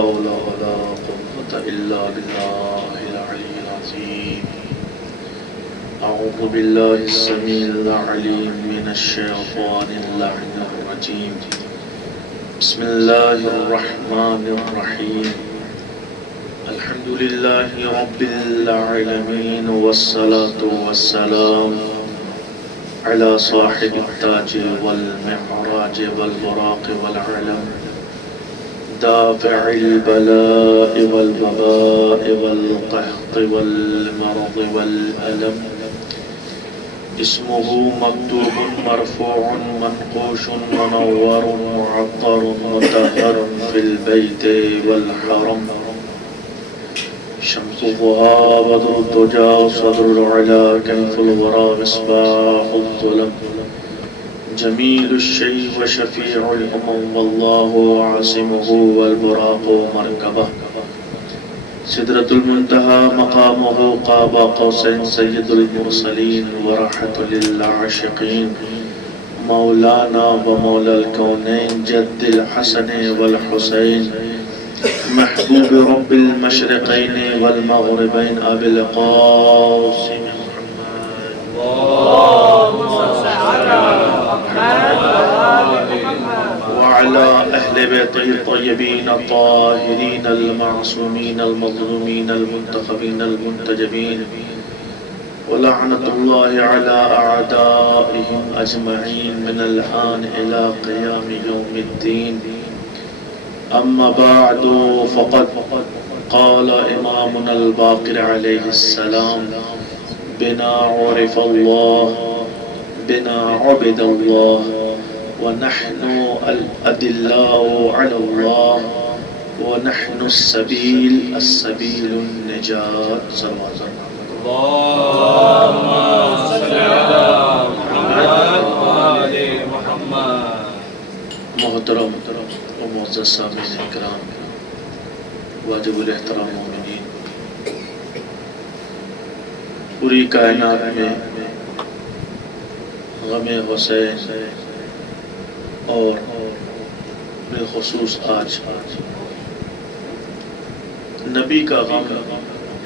حول ولا قوة إلا بالله العلي العظيم. أعوذ بالله السميع العليم من الشيطان اللعين الرجيم. بسم الله الرحمن الرحيم. الحمد لله رب العالمين والصلاة والسلام على صاحب التاج والمعراج والبراق والعلم دافع البلاء والوباء والقحط والمرض والألم. اسمه مكتوب مرفوع منقوش منور معطر مطهر في البيت والحرم. شمس الضحى بدر الدجى صدر العلا كنف الورى مصباح الظلم. جميل الشيء وشفيع الأمم والله عاصمه والبراق مركبه. سدرة المنتهى مقامه قاب قوسين سيد المرسلين وراحة للعاشقين. مولانا ومولى الكونين جد الحسن والحسين محبوب رب المشرقين والمغربين أبي القاسم محمد. اللهم صل على محمد وعلى أهل بيته الطيبين الطاهرين المعصومين المظلومين المنتخبين المنتجبين. ولعنة الله على أعدائهم أجمعين من الآن إلى قيام يوم الدين. أما بعد فقد قال إمامنا الباقر عليه السلام: بنا عرف الله بنا عبد الله ونحن الأدلاء على الله ونحن السبيل النجاة. صلى الله عليه وسلم. اللهم صل على محمد وآل محمد. محترم و معزز سامعین کرام، واجب الاحترام مومنین، پوری کائنات میں غم حسین اور بالخصوص آج نبی کا غم،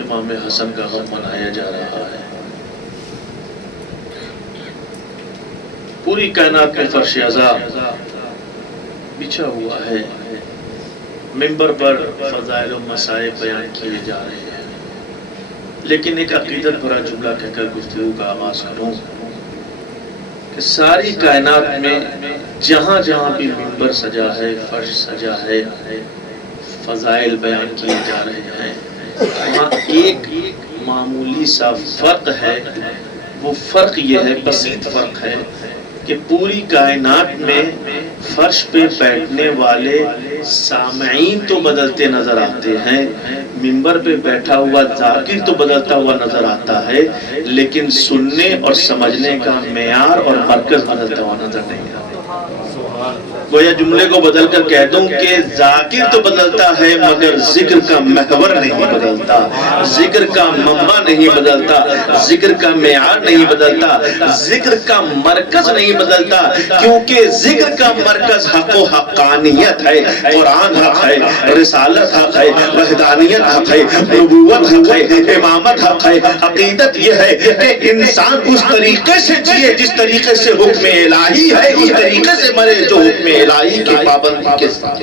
امام حسن کا غم منایا جا رہا ہے. پوری کائنات میں فرش عزا بچھا ہوا ہے. منبر پر فضائل و مسائل بیان کیے جا رہے ہیں، لیکن ایک عقیدت بھرا جملہ کہہ کر گفتگو کا آغاز کروں کہ ساری کائنات میں جہاں جہاں بھی منبر سجا ہے، فرش سجا ہے، فضائل بیان کیے جا رہے ہیں، وہاں ایک معمولی سا فرق ہے. وہ فرق یہ ہے، بسیط فرق ہے کہ پوری کائنات میں فرش پہ بیٹھنے والے سامعین تو بدلتے نظر آتے ہیں، منبر پہ بیٹھا ہوا ذاکر تو بدلتا ہوا نظر آتا ہے، لیکن سننے اور سمجھنے کا معیار اور مرکز بدلتا ہوا نظر نہیں آتا. گویا جملے کو بدل کر کہہ دوں کہ ذاکر تو بدلتا ہے مگر ذکر کا محور نہیں بدلتا، ذکر کا منبع نہیں بدلتا، ذکر کا معیار نہیں بدلتا، ذکر کا مرکز نہیں بدلتا، کیونکہ ذکر کا مرکز حق و حقانیت ہے. قرآن حق ہے، رسالت حق ہے، وحدانیت حق ہے، نبوت حق ہے، امامت حق ہے. عقیدت یہ ہے کہ انسان اس طریقے سے جیے جس طریقے سے حکم الہی ہے، اس طریقے سے مرے جو حکم الہی کی پابندی کے ساتھ.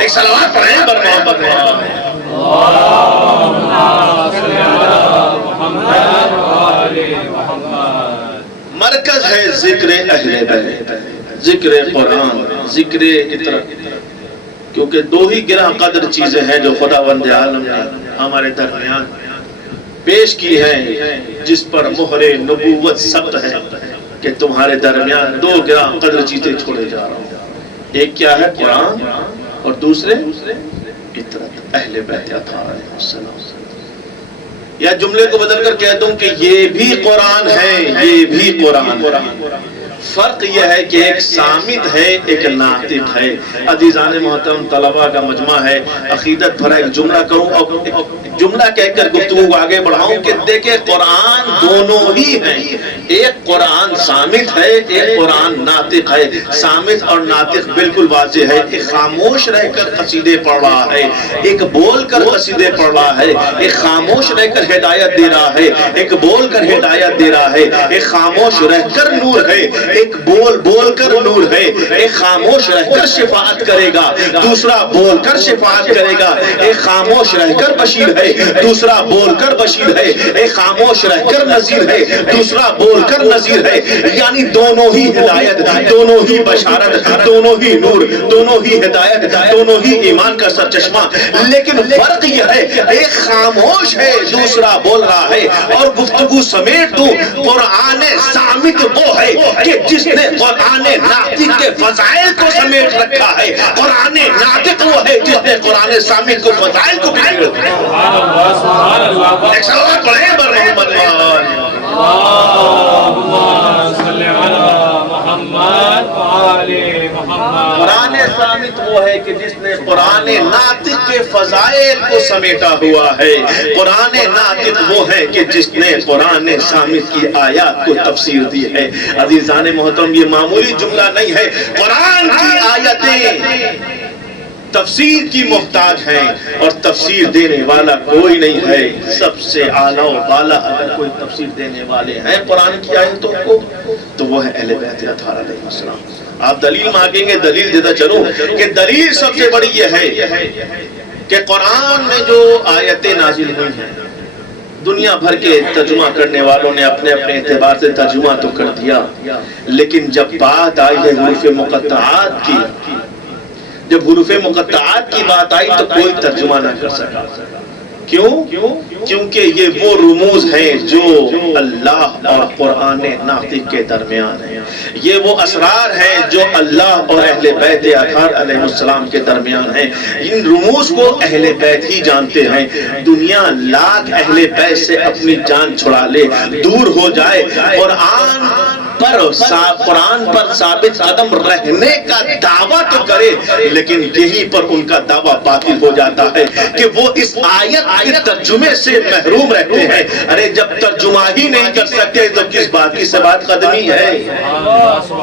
ایک صلوات پڑھیں بر محمد میں. اللهم صل على محمد وآل محمد. مرکز ہے ذکر اہل بیت، ذکر قرآن، ذکر اطرت، کیونکہ دو ہی گرہ قدر چیزیں ہیں جو خداوند عالم نے ہمارے درمیان پیش کی ہیں، جس پر مہر نبوت ثبت ہے کہ تمہارے درمیان دو گرہ قدر چیزیں چھوڑے جا رہا ہوں. ایک کیا ہے؟ قرآن، اور دوسرے اطرت، اہل بیت اطہار علیہ السلام. یا جملے کو بدل کر کہہ دوں کہ یہ بھی قرآن ہے، یہ بھی قرآن ہے. فرق یہ ہے کہ ایک سامت ہے ایک ناطق ہے. عزیزان محترم طلباء کا مجمع ہے, عقیدت بھرا ایک جملہ کروں اور ایک جملہ کہہ کر گفتگو کو آگے بڑھاؤں کہ دیکھیں قرآن دونوں ہی ہیں. ایک قرآن سامت ہے, ایک قرآن ناطق ہے. سامت اور ناطق بالکل واضح ہے. ایک خاموش رہ کر قصیدے پڑھ رہا ہے, ایک بول کر قصیدے پڑھ رہا ہے. ایک خاموش رہ کر ہدایت دے رہا ہے, ایک بول کر ہدایت دے رہا ہے. ایک خاموش رہ کر نور ہے, ایک بول کر نور ہے. ایک خاموش رہ کر شفاعت کرے گا, دوسرا بول کر شفاعت کرے گا. ایک خاموش رہ کر بشیر ہے, دوسرا بول کر بشیر ہے. ایک خاموش رہ کر نذیر ہے, دوسرا بول کر نذیر ہے. یعنی دونوں ہی ہدایت, دونوں ہی بشارت, دونوں ہی نور, دونوں ہی ہدایت, دونوں ہی ایمان کا سرچشمہ. لیکن فرق یہ ہے ایک خاموش ہے, دوسرا بول رہا ہے. اور گفتگو سمیٹ دوں, قرآن سامت وہ ہے کہ جس نے قرآن ناطق کے فضائل کو سمیٹ رکھا ہے. قرآن ناطق وہ ہے جس نے قرآن سامت کو فضائل کو بھی رکھا ہے. سبحان اللہ. ایک سلوات پڑھیں بر محمد اللہم صلی علی محمد وآل محمد. قرآن سامت وہ ہے کہ جس نے قرآن ناطق کے فضائل کو سمیٹا ہوا ہے. قرآن ناطق وہ ہے کہ جس نے قرآن سامت کی آیات کو تفسیر دی ہے. عزیزان محترم یہ معمولی جملہ نہیں ہے. قرآن کی آیتیں تفسیر کی محتاج ہیں اور تفسیر دینے والا کوئی نہیں ہے. سب سے اعلیٰ و بالا اگر کوئی تفسیر دینے والے ہیں قرآن کی آیتوں کو تو وہ ہے اہل بیت اطہار علیہ السلام. آپ دلیل مانگیں گے, دلیل دیتا چلوں کہ دلیل سب سے بڑی یہ ہے کہ قرآن میں جو آیتیں نازل ہوئی ہیں دنیا بھر کے ترجمہ کرنے والوں نے اپنے اپنے اعتبار سے ترجمہ تو کر دیا, لیکن جب بات آئی ہے حروف مقطعات کی, جب حروف مقطعات کی بات آئی تو کوئی ترجمہ نہ کر سکا. کیوں؟ کیونکہ یہ وہ رموز ہیں جو اللہ اور قرآن ناطق کے درمیان ہیں. یہ وہ اسرار ہیں جو اللہ اور اہل بیت اطہار علیہ السلام کے درمیان ہیں. ان رموز کو اہل بیت ہی جانتے ہیں. دنیا لاکھ اہل بیت سے اپنی جان چھڑا لے, دور ہو جائے, قرآن پر ثابت قدم رہنے کا دعویٰ تو کرے, لیکن یہیں پر ان کا دعویٰ باطل ہو جاتا ہے کہ وہ اس آیت کے ترجمے سے محروم رہتے ہیں. ارے جب ترجمہ ہی نہیں کر سکتے تو کس بات کی ثبات قدمی ہے,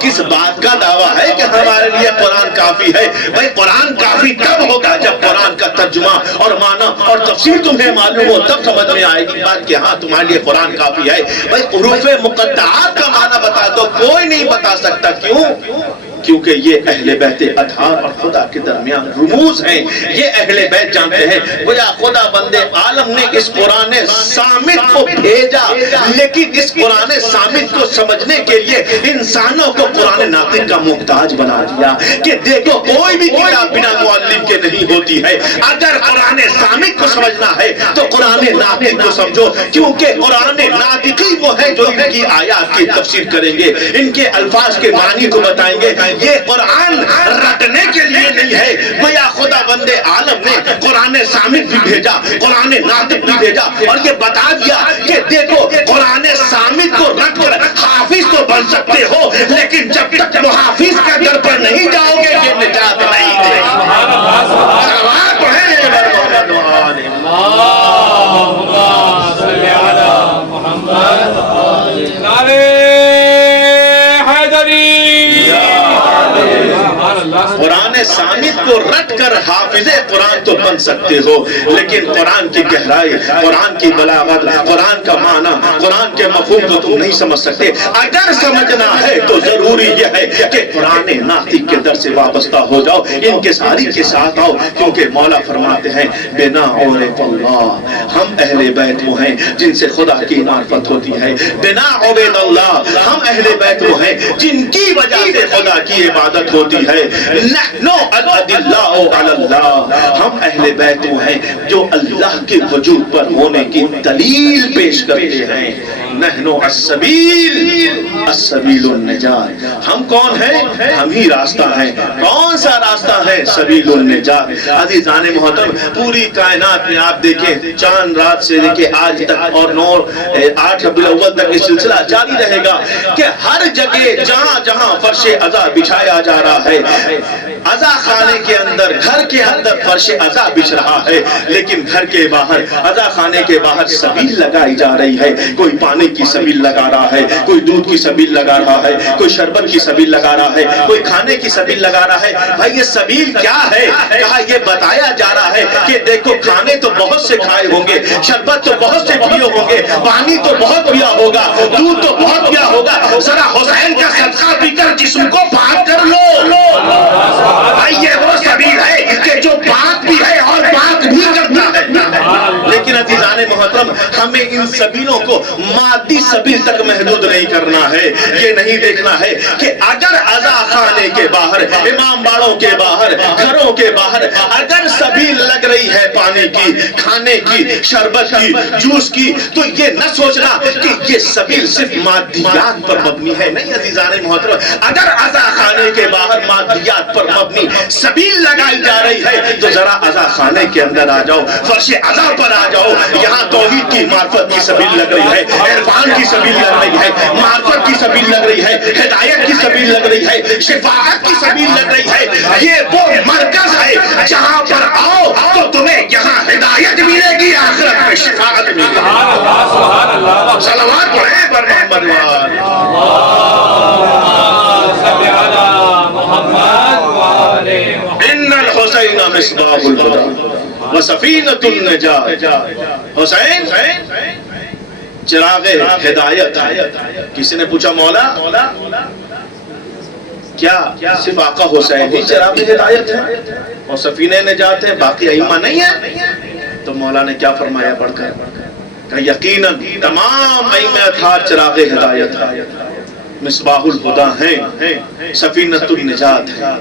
کس بات کا دعویٰ ہے کہ ہمارے لیے قرآن کافی ہے. بھائی قرآن کافی کب ہوگا جب قرآن کا ترجمہ اور معنی اور تفسیر تمہیں معلوم ہو, تب سمجھ میں آئے گی بات کہ ہاں تمہارے لیے قرآن کافی ہے. بھائی حروف مقطعات کا معنی بتا تو کوئی نہیں بتا سکتا. کیوں؟ کیونکہ یہ اہل بیت اطہار اور خدا کے درمیان رموز ہیں. یہ اہل بیت جانتے ہیں. گویا خدا بندے عالم نے اس قرآن سامت کو بھیجا, لیکن اس قرآن سامت کو سمجھنے کے لیے انسانوں کو قرآن ناطق کا محتاج بنا دیا کہ دیکھو کوئی بھی کتاب بنا معلم کے نہیں ہوتی ہے. اگر قرآن سامت کو سمجھنا ہے تو قرآن ناطق کو سمجھو, کیونکہ قرآن ناطقی وہ ہے جو ان کی آیات کی تفسیر کریں گے, ان کے الفاظ کے معنی کو بتائیں گے. یہ قرآن رٹنے کے لیے نہیں ہے. گویا خدا بندے عالم نے قرآن سامت بھی بھیجا, قرآن ناطق بھی بھیجا, اور یہ بتا دیا کہ دیکھو قرآن سامت کو رٹ کر حافظ تو بن سکتے ہو, لیکن جب تک محافظ کا در پر نہیں جاؤ گے یہ نجات نہیں دے گی. سوال پڑھیں قرآن سامت کو رٹ کر حافظ قرآن تو بن سکتے ہو, لیکن قرآن کی گہرائی, قرآن کی بلاغت, قرآن کا معنی, قرآن کے مفہوم کو تم نہیں سمجھ سکتے. اگر سمجھنا ہے تو ضروری یہ ہے کہ قرآن ناطق کے در سے وابستہ ہو جاؤ, ان کے ساری کے ساتھ آؤ, کیونکہ مولا فرماتے ہیں بنا عورت اللہ, ہم اہل بیت وہ ہیں جن سے خدا کی معرفت ہوتی ہے. بنا عبید اللہ, ہم اہل بیت وہ ہیں جن کی وجہ سے خدا کی عبادت ہوتی ہے. نحنو الادلاء علی اللہ, ہم اہل بیت ہیں جو اللہ کے وجود پر ہونے کی دلیل پیش کرتے ہیں. نحنو السبیل النجات. ہم کون ہیں؟ ہم ہی راستہ ہیں. کون سا راستہ ہے؟ سبیل النجات. عزیزان محترم، پوری کائنات میں آپ دیکھیں، چاند رات سے لے کے آج تک اور 8 ربیع الاول تک یہ سلسلہ جاری رہے گا کہ ہر جگہ جہاں جہاں فرش عزا بچھایا جا رہا ہے، عزا خانے کے اندر، گھر کے اندر فرش عزا بچھ رہا ہے، لیکن گھر کے باہر، عزا خانے کے باہر سبیل لگائی جا رہی ہے. کوئی پانی کی سبیل لگا رہا ہے، کوئی دودھ کی سبیل لگا رہا ہے، کوئی شربت کی سبیل لگا رہا ہے، کوئی کھانے کی سبیل لگا رہا ہے. بھائی یہ سبیل کیا ہے؟ کہا یہ بتایا جا رہا ہے کہ دیکھو کھانے تو بہت سے کھائے ہوں گے، شربت تو بہت سے پیے ہوں گے، پانی تو بہت پیا ہوگا، دودھ تو بہت پیا ہوگا، ذرا حسین کا صدقہ پی کر جسم کو پاک کر لو. بھائی یہ وہ سبیل ہے کہ جو پاک بھی ہے اور پاک بھی کرتا ہے. لیکن عزیزان محترم، ہمیں ان سبیلوں کو مادی سبیل تک محدود نہیں کرنا ہے. یہ نہیں دیکھنا ہے کہ اگر عزا خانے کے باہر، امام باڑوں کے باہر، گھروں کے باہر اگر سبیل لگ رہی ہے پانی کی، کھانے کی، شربت کی، جوس کی، تو یہ نہ سوچنا کہ یہ سبیل صرف مادیات پر مبنی ہے. نہیں عزیزان محترم، اگر عزا خانے کے باہر مادیات پر مبنی سبیل لگائی جا رہی ہے تو ذرا عزا خانے کے اندر آ جاؤ، فرش عزا پر آ جاؤ. یہاں توحید کی معرفت کی سبیل لگ رہی ہے، عرفان کی سبیل لگ رہی ہے، معرفت کی سبیل لگ رہی ہے، ہدایت کی سبیل لگ رہی ہے، شفاعت کی سبیل لگ رہی ہے. یہ وہ مرکز ہے جہاں پر آؤ تو تمہیں یہاں ہدایت ملے گی، آخرت میں شفاعت ملے گی. صلوات پڑھیں پر محمد وآل. ان الحسین مصباح الہدی وسفینۃ النجات. حسین چراغ ہدایت. کسی نے پوچھا مولا کیا صرف آقا حسین ہی چراغ ہدایت ہے اور سفینہ نجات ہے، باقی ائمہ نہیں ہے؟ تو مولا نے کیا فرمایا پڑھ کر کہ یقیناً تمام ائمہ اطہار چراغ ہدایت ہے، مصباح الہدی ہیں، سفینۃ النجات ہے.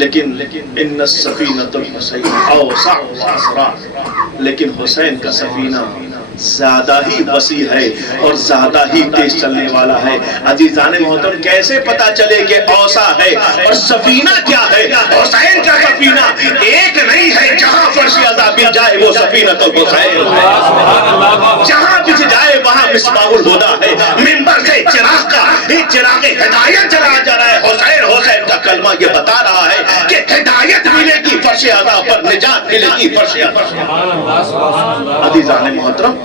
لیکن ان السفینۃ الحسین اوسع واسرع. لیکن حسین کا سفینہ زیادہ ہی وسیع ہے اور زیادہ ہی تیز چلنے والا ہے. عزیزان محترم، کیسے پتا چلے کہ اوسع ہے اور سفینہ کیا ہے؟ حسین کا سفینہ ایک نہیں ہے، جہاں فرش عزا بچھ جائے وہ سفینۃ الحسین، جہاں بچھ جائے وہاں مصباح الہدی ہے. منبر سے چراغ کا ایک چراغ ہدایت جلایا جا رہا ہے. حسین حسین کا کلمہ یہ بتا رہا ہے کہ ہدایت ملے گی فرش عزا پر، نجات ملے گی فرش عزا پر. عزیزان محترم،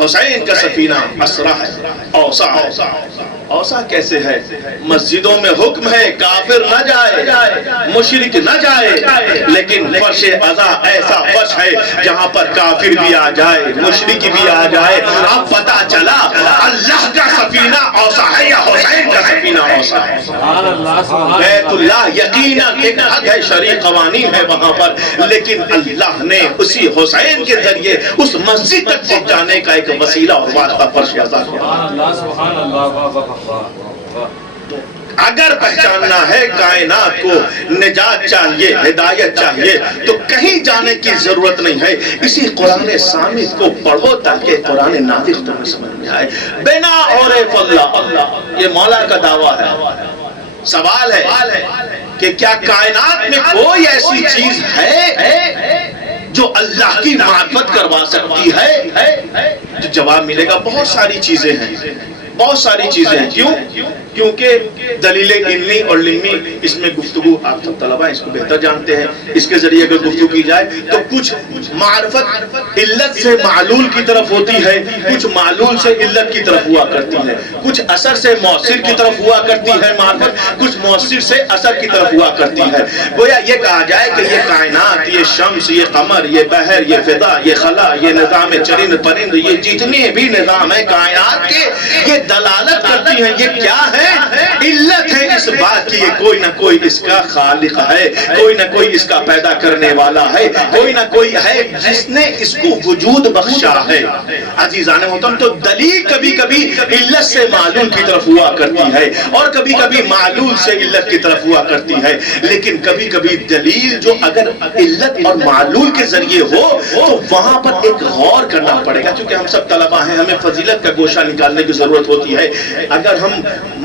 حسین کا سفینہ اسرع ہے، اوسع. اوسع کیسے ہے؟ مسجدوں میں حکم ہے کافر نہ جائے، مشرک نہ جائے، لیکن فرش عزا ایسا فرش ہے جہاں پر کافر بھی آ جائے، مشرک بھی آ جائے. اب پتا چلا اللہ کا سفینہ اوسع ہے یا حسین کا سفینہ اوسع ہے. بیت اللہ یقیناً ایک حد ہے، شرعی قوانین ہے وہاں پر، لیکن اللہ نے اسی حسین کے ذریعے اس مسجد تک پہنچانے کا ایک وسیلہ اور واسطہ فرش عزا کیا. اگر پہچاننا ہے کائنات کو نجات چاہیے، ہدایت چاہیے، تو کہیں جانے کی ضرورت نہیں ہے. اسی قرآن صامت کو پڑھو تاکہ قرآن ناطق تمہیں سمجھ میں آئے. بنا اور اللہ، یہ مولا کا دعویٰ ہے. سوال ہے کہ کیا کائنات میں کوئی ایسی چیز ہے جو اللہ کی معرفت کروا سکتی ہے؟ جو جواب ملے گا بہت ساری چیزیں ہیں، بہت ساری چیزیں ہیں. کیوں؟ کیونکہ دلیل علمی اور لمی اس میں گفتگو، آپ سب طلبہ اس کو بہتر جانتے ہیں، اس کے ذریعے اگر گفتگو کی جائے تو کچھ معرفت علت سے معلول کی طرف ہوتی ہے، کچھ معلول سے علت کی طرف ہوا کرتی ہے، کچھ اثر سے مؤثر کی طرف ہوا کرتی ہے معرفت، کچھ مؤثر سے اثر کی طرف ہوا کرتی ہے. گویا یہ کہا جائے کہ یہ کائنات، یہ شمس، یہ قمر، یہ بحر، یہ فضا، یہ خلا، یہ نظام چرند پرند، یہ جتنے بھی نظام ہیں کائنات کے، یہ دلالت کرتی ہیں. یہ کیا ہے؟ علت ہے اس بات کی کوئی نہ کوئی اس کا خالق ہے, کوئی نہ کوئی اس کا پیدا کرنے والا ہے, کوئی نہ کوئی ہے جس نے اس کو وجود بخشا ہے. عزیزان محترم, تو دلیل کبھی کبھی علت سے معلول کی طرف ہوا کرتی ہے اور کبھی کبھی معلول سے علت کی طرف ہوا کرتی ہے, لیکن کبھی کبھی دلیل جو اگر علت اور معلول کے ذریعے ہو تو وہاں پر ایک غور کرنا پڑے گا. چونکہ ہم سب طلبہ ہیں, ہمیں فضیلت کا گوشہ نکالنے کی ضرورت ہوتی ہے. اگر ہم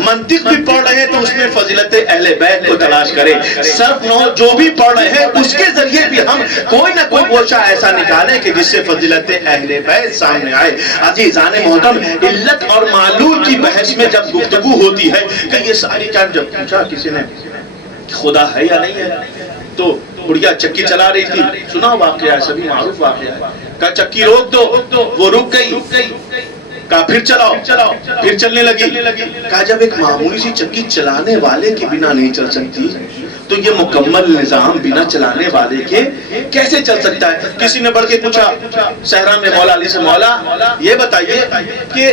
منطق بھی پڑھ رہے ہیں تو اس میں فضیلت اہل بیت کو تلاش کریں, صرف نو جو بھی پڑھ رہے ہیں اس کے ذریعے بھی ہم کوئی نہ کوئی گوشہ ایسا نکالیں کہ جس سے فضیلت اہل بیت سامنے آئے. عزیزان محترم, علت اور معلول کی بحث میں جب گفتگو ہوتی ہے کہ یہ ساری چیز, جب پوچھا کسی نے خدا ہے یا نہیں ہے تو بڑھیا چکی چلا رہی تھی, سنا واقعہ ہے, سبھی معروف واقعہ ہے, کہا چکی روک دو, وہ رک گئی, کہا پھر چلاؤ, پھر چلنے لگی. کہا جب ایک معمولی سی چکی چلانے والے کے بنا نہیں چل سکتی تو یہ مکمل نظام بنا چلانے والے کے کیسے چل سکتا ہے؟ کسی نے بڑھ کے پوچھا صحرا میں مولا علی سے, مولا یہ بتائیے کہ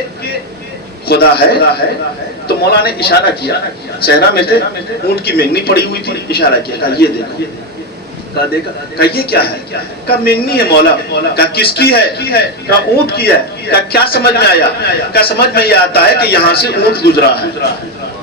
خدا ہے؟ تو مولا نے اشارہ کیا, صحرا میں تھے, اونٹ کی مینگنی پڑی ہوئی تھی, اشارہ کیا, کہا یہ دیکھو. کہا دیکھا, کہا یہ کیا ہے؟ کہا مینگنی ہے مولا. کہا کس کی ہے؟ کہا اونٹ کی ہے. کہا کیا سمجھ میں آیا؟ کہا سمجھ میں یہ آتا ہے کہ یہاں سے اونٹ گزرا ہے.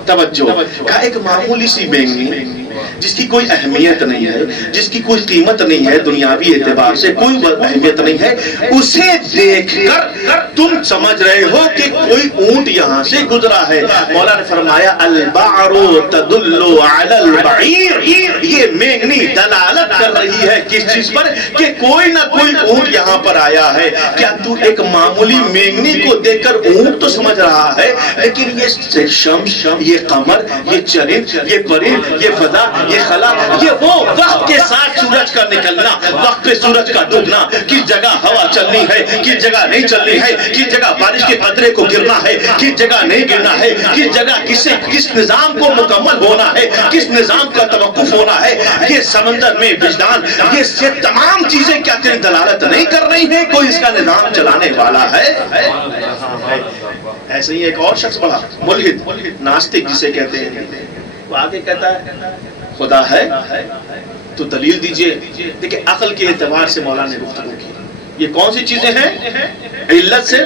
توجہ, کہا ایک معمولی سی مینگنی جس کی کوئی اہمیت نہیں ہے, جس کی کوئی قیمت نہیں ہے, دنیاوی اعتبار سے کوئی اہمیت نہیں ہے, اسے دیکھ کر تم سمجھ رہے ہو کہ کوئی اونٹ یہاں سے گزرا ہے. مولا نے فرمایا البعر تدل علی البعیر, یہ مینگنی دلالت کر رہی ہے کس چیز پر؟ کہ کوئی نہ کوئی اونٹ یہاں پر آیا ہے. کیا تو ایک معمولی مینگنی کو دیکھ کر اونٹ تو سمجھ رہا ہے, لیکن یہ شمس, یہ قمر, یہ چرند, یہ پرند, یہ فضا, یہ خلا, یہ وہ وقت کے ساتھ سورج کا نکلنا, وقت پہ سورج کا ڈوبنا, کس جگہ ہوا چلنی ہے, کس جگہ نہیں چلنی ہے, کس جگہ بارش کے قطرے کو گرنا ہے, کس جگہ نہیں گرنا ہے, کس جگہ کس نظام کو مکمل ہونا ہے, کس نظام کا توقف ہونا ہے, یہ سمندر میں وجدان, یہ تمام چیزیں کیا دلالت نہیں کر رہی ہیں کوئی اس کا نظام چلانے والا ہے؟ ایسے ہی ایک اور شخص پڑھا, ملحد, ناستک جسے کہتے ہیں, وہ آگے کہتا ہے خدا ہے تو دلیل دیجئے. دیکھیں عقل کے اعتبار سے مولا نے گفتگو کی. یہ کون سی چیزیں ہیں؟ علت سے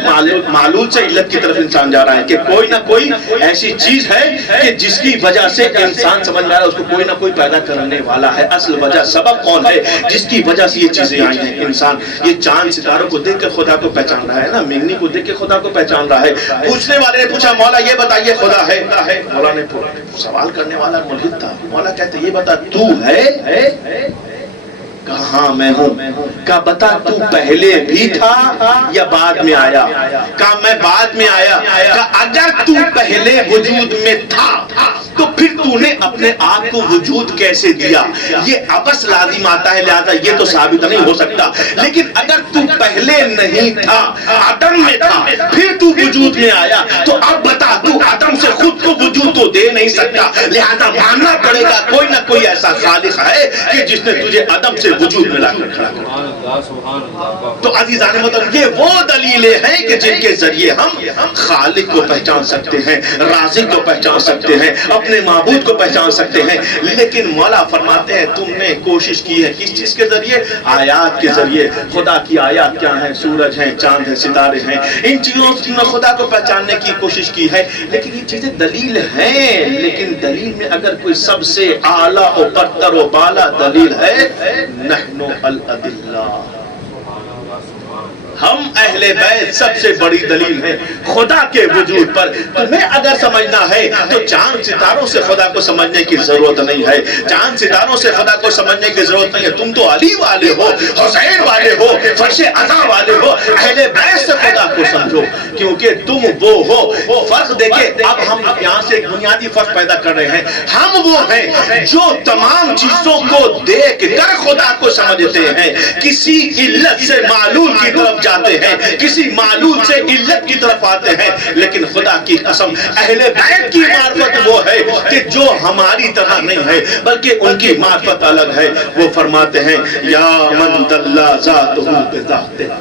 معلول سے علت کی طرف انسان جا رہا ہے کہ کوئی نہ کوئی ایسی چیز ہے کہ جس کی وجہ سے انسان سمجھ رہا ہے اس کو کوئی نہ کوئی پیدا کرنے والا ہے. اصل وجہ سبب کون ہے جس کی وجہ سے یہ چیزیں آئی ہیں؟ انسان یہ چاند ستاروں کو دیکھ کر خدا کو پہچان رہا ہے نا, مینگنی کو دیکھ کے خدا کو پہچان رہا ہے. پوچھنے والے نے پوچھا مولا یہ بتائیے خدا ہے؟ مولا نے سوال کرنے والا ملحد تھا. مولا کہتے یہ بتا تو ہے؟ کہا ہاں میں ہوں. کہا بتا تو پہلے بھی تھا یا بعد میں آیا؟ کہا میں بعد میں آیا. کہا اگر تو پہلے وجود میں تھا تو پھر تو نے اپنے آپ کو وجود کیسے دیا؟ یہ ابس لازم آتا ہے, لہذا یہ تو ثابت نہیں ہو سکتا. لیکن اگر تو پہلے نہیں تھا, عدم میں تھا, پھر تو وجود میں آیا, تو اب بتا تو عدم سے خود کو وجود تو دے نہیں سکتا, لہذا ماننا پڑے گا کوئی نہ کوئی ایسا خالق ہے کہ جس نے تجھے عدم سے وجود میں لا کر کھڑا کیا. تو عزیزان محترم, یہ وہ دلیلیں ہیں کہ جن کے ذریعے ہم خالق کو پہچان سکتے ہیں, رازق کو پہچان سکتے ہیں, اپنے معبود کو پہچان سکتے ہیں. لیکن مولا فرماتے ہیں تم نے کوشش کی ہے کس چیز کے ذریعے؟ آیات کے ذریعے. خدا کی آیات کیا ہیں؟ سورج ہیں, چاند ہیں, ستارے ہیں. ان چیزوں سے خدا کو پہچاننے کی کوشش کی ہے. لیکن یہ چیزیں دلیل ہیں, لیکن دلیل میں اگر کوئی سب سے اعلیٰ و برتر و بالا دلیل ہے, نحن الادلہ, ہم اہل بیت سب سے بڑی دلیل ہیں خدا کے وجود پر. تمہیں اگر سمجھنا ہے تو چاند ستاروں سے خدا کو سمجھنے کی ضرورت نہیں ہے, چاند ستاروں سے خدا کو سمجھنے کی ضرورت نہیں ہے. تم تو علی والے ہو, حسین والے ہو, فرش عزا والے ہو, اہل بیت سے خدا کو سمجھو کیونکہ تم وہ ہو. فرق دیکھیں, اب ہم یہاں سے ایک بنیادی فرق پیدا کر رہے ہیں. ہم وہ ہیں جو تمام چیزوں کو دیکھ کر خدا کو سمجھتے ہیں, کسی علت سے معلول کی طرف جاتے ہیں, کسی معلول سے علت کی طرف آتے ہیں. لیکن خدا کی قسم اہل بیت کی معرفت وہ ہے کہ جو ہماری طرح نہیں ہے بلکہ ان کی معرفت الگ ہے. وہ فرماتے ہیں یا من دلّا ذاتہ بذاتہ,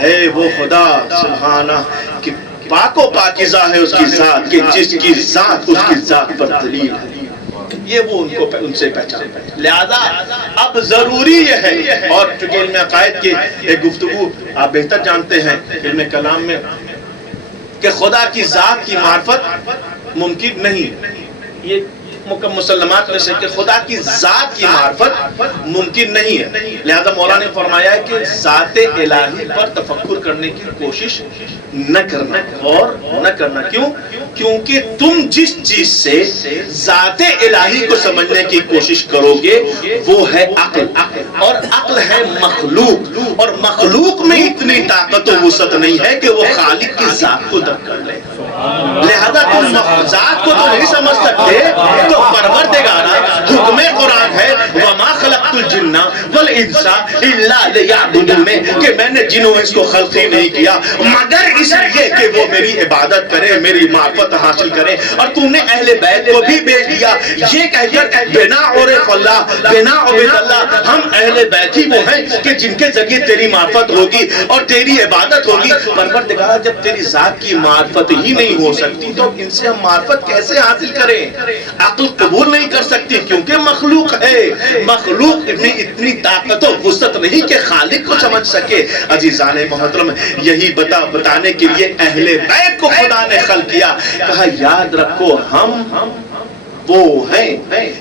اے وہ خدا سبحانہ کہ پاک و پاکیزہ ہے اس کی ذات کہ جس کی ذات اس کی ذات پر دلیل ہے، یہ وہ ان سے پہچان ہے۔ لہذا اب ضروری یہ ہے، اور چونکہ علم عقائد کی ایک گفتگو آپ بہتر جانتے ہیں علم کلام میں، کہ خدا کی ذات کی معرفت ممکن نہیں، یہ مسلمات میں سے کہ خدا کی ذات کی معرفت ممکن نہیں ہے۔ لہذا مولا نے فرمایا ہے کہ ذات الہی پر تفکر کرنے کی کوشش نہ کرنا، اور نہ کرنا کیوں؟ کیونکہ تم جس چیز سے ذات الہی کو سمجھنے کی کوشش کرو گے وہ ہے عقل، اور عقل ہے مخلوق، اور مخلوق میں اتنی طاقت و وسعت نہیں ہے کہ وہ خالق کی ذات کو درک کر لے۔ لہذا تم ذات کو تو نہیں سمجھ سکتے، تو پروردگارا حکم قرآن ہے وَمَا خَلَقْتُ الْجِنَّ وَالْإِنسَ إِلَّا لِيَعْبُدُونِ، کہ میں نے جن و انس کو خلق ہی نہیں کیا مگر اس لیے کہ وہ میری عبادت کرے، میری معرفت حاصل کرے۔ اور تم نے اہل بیت کو بھی بھیج دیا یہ کہہ کر بنا عرف اللہ بنا عبد اللہ، ہم اہل بیت ہی وہ ہیں کہ جن کے ذریعے تیری معرفت ہوگی اور تیری عبادت ہوگی۔ پروردگارا جب تیری ذات کی معرفت ہی نہیں ہو سکتی تو ان سے ہم معرفت کیسے حاصل کریں؟ عقل قبول نہیں کر سکتی کیونکہ مخلوق ہے، مخلوق میں اتنی طاقت و وسعت نہیں کہ خالق کو سمجھ سکے۔ عزیزان محترم، یہی بتانے کے لیے اہل بیت کو خدا نے خلق کیا، کہا یاد رکھو ہم وہ ہیں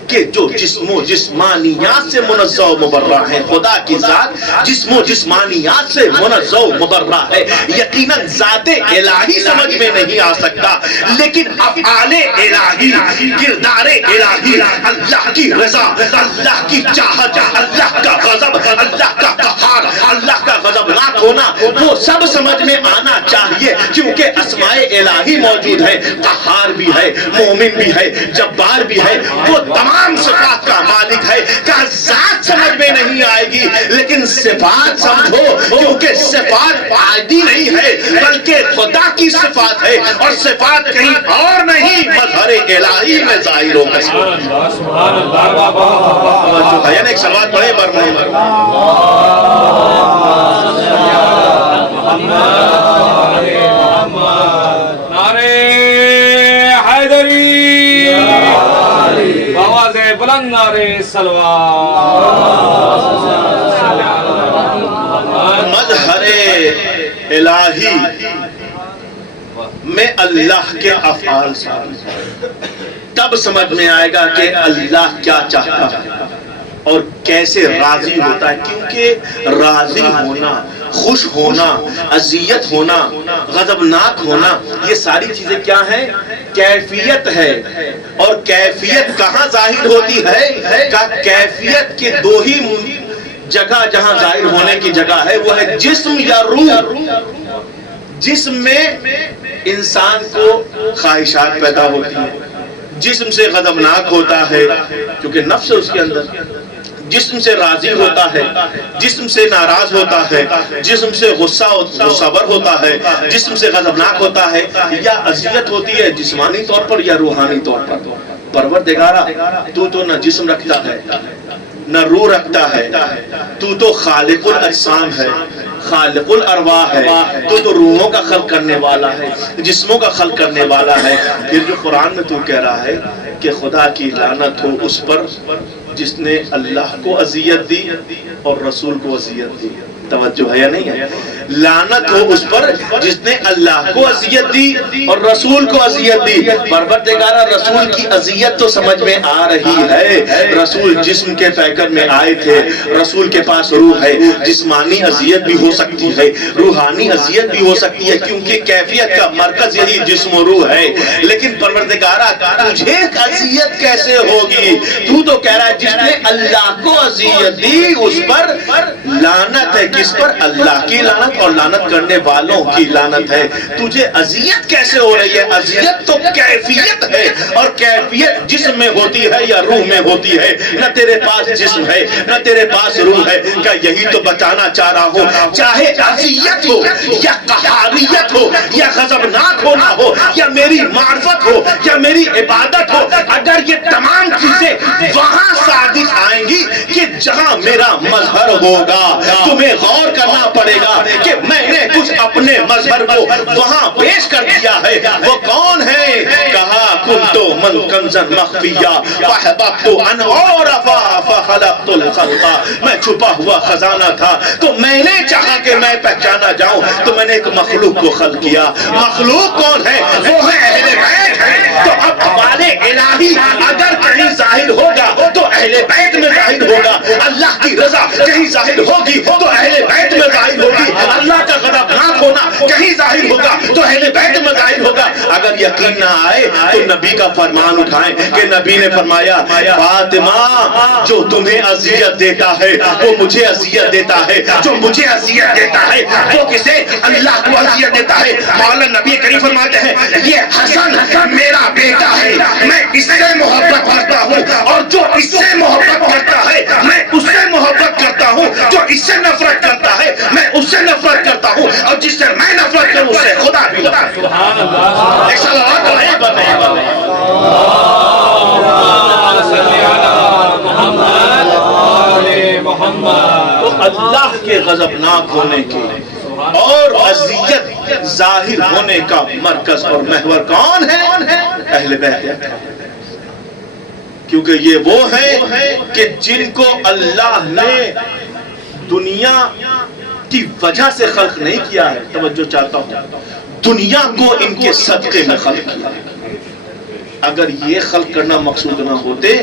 کہ جو جسم و جسمانیات سے منزہ و مبرہ ہیں۔ خدا کی ذات جسم و جسمانیات سے منزہ و مبرہ ہے۔ یقیناً ذات الہی سمجھ میں نہیں آ سکتا، لیکن افعال الہی، کردار الہی، اللہ کی رضا، اللہ کی چاہت، اللہ کا غضب، اللہ کا قہار، اللہ کا غضبناک ہونا، وہ سب سمجھ میں آنا چاہیے، کیونکہ اسماء الہی موجود ہے۔ قہار بھی ہے، مومن بھی ہے، جبار بھی ہے، وہ تمام صفات کا مالک ہے۔ کہ ذات سمجھ میں نہیں آئے گی لیکن صفات سمجھو، کیونکہ صفات عادی نہیں ہے بلکہ خدا کی صفات ہے، اور صفات کہیں اور نہیں مظہر الہی میں ظاہر ہو گئی۔ سبحان اللہ، یعنی ایک سوال پڑھے بر محمد نعرے حیدری، آواز بلند نعرے صلوات۔ مظہر الہی میں اللہ کے افعال تب سمجھ میں آئے گا کہ اللہ کیا چاہتا ہے اور کیسے راضی ہوتا ہے، کیونکہ راضی ہونا، خوش ہونا، اذیت ہونا، غضبناک ہونا، یہ ساری چیزیں کیا ہیں؟ کیفیت ہے۔ اور کیفیت کہاں ظاہر ہوتی ہے؟ کہ کیفیت کے دو ہی جگہ جہاں ظاہر ہونے کی جگہ ہے، وہ ہے جسم یا روح۔ جسم میں انسان کو خواہشات پیدا ہوتی ہیں، جسم سے غضبناک ہوتا ہے کیونکہ نفس ہے اس کے اندر، جسم سے راضی ہوتا ہے، جسم سے ناراض ہوتا ہے، جسم سے غصہ بر ہوتا ہے، جسم سے غضبناک ہوتا ہے، یا اذیت ہوتی ہے جسمانی طور پر یا روحانی طور پر۔ پروردگارا تو نہ جسم رکھتا ہے نہ روح رکھتا ہے، تو خالق الاجسام ہے، خالق الارواح ہے، تو روحوں کا خلق کرنے والا ہے، جسموں کا خلق کرنے والا ہے۔ پھر جو قرآن میں تو کہہ رہا ہے کہ خدا کی لعنت ہو اس پر جس نے اللہ کو اذیت دی اور رسول کو اذیت دی۔ توجہ ہے یا نہیں ہے؟ لعنت ہو اس پر جس نے اللہ کو اذیت دی اور رسول کو اذیت دی۔ پروردگارا رسول کی اذیت تو سمجھ میں آ رہی ہے، رسول جسم کے پیکر میں آئے تھے، رسول کے پاس روح ہے، جسمانی اذیت بھی ہو سکتی ہے، روحانی اذیت بھی ہو سکتی ہے، کیونکہ کیفیت کا مرکز یہی جسم و روح ہے۔ لیکن پروردگارا تجھے اذیت کیسے ہوگی؟ تو کہہ رہا ہے جس نے اللہ کو اذیت دی اس پر لعنت ہے۔ کس پر؟ اللہ کی لعنت اور لعنت کرنے والوں کی لعنت ہے۔ تجھے اذیت کیسے ہو رہی ہے؟ اذیت تو کیفیت ہے، اور کیفیت جسم میں ہوتی ہے یا روح میں ہوتی ہے؟ نہ تیرے پاس جسم ہے نہ تیرے پاس روح ہے۔ کیا یہی تو بتانا چاہ رہا ہوں؟ چاہے اذیت ہو یا قہاریت ہو یا غضبناک ہونا ہو یا میری معرفت ہو یا میری عبادت ہو، اگر یہ تمام چیزیں وہاں صادق آئیں گی کہ جہاں میرا مظہر ہوگا، تمہیں غور کرنا پڑے گا کہ میں نے کچھ اپنے مظہر کو وہاں پیش کر دیا ہے وہ کون ہے؟ کہا کنتو من کنزن مخفیا فاحببت ان اعرف فخلقت الخلق، میں چھپا ہوا خزانہ تھا تو میں نے چاہا کہ میں پہچانا جاؤں تو میں نے ایک مخلوق کو خلق کیا۔ مخلوق کون ہے؟ وہ ہے اہل بیت ہے۔ تو اب والے الہی اگر کہیں ظاہر ہوگا تو اہل بیت میں ظاہر ہوگا، اللہ کی رضا کہیں ظاہر ہوگی تو اہل بیت میں ظاہر ہوگی، اللہ کا غضبناک ہونا کہیں ظاہر ہوگا تو اہل بیت میں ظاہر ہوگا۔ اگر یقین نہ آئے تو نبی کا فرمان اٹھائیں کہ نبی نے فرمایا فاطمہ جو تمہیں اذیت دیتا ہے وہ مجھے اذیت دیتا ہے، جو مجھے اذیت دیتا ہے وہ کسے؟ اللہ کو اذیت دیتا ہے۔ مولا نبی کریم فرماتے ہیں یہ حسن میرا بیٹا ہے، میں اس سے محبت کرتا ہوں، اور جو اس سے محبت کرتا ہے میں اس سے محبت کرتا ہوں، جو اس سے نفرت کرتا ہے میں اس سے نفرت کرتا ہوں، اور جس سے میں نفرت کروں اس سے خدا بھی۔ سبحان اللہ، ایک صلوات تو ہے بنے تو اللہ کے غضبناک ہونے کے اور اذیت ظاہر ہونے کا مرکز اور محور کون ہے؟ اہل بیت۔ کیونکہ یہ وہ ہیں کہ جن کو اللہ نے دنیا کی وجہ سے خلق نہیں کیا ہے، توجہ چاہتا ہوں، دنیا کو ان کے صدقے میں خلق کیا ہے۔ اگر یہ خلق کرنا مقصود نہ ہوتے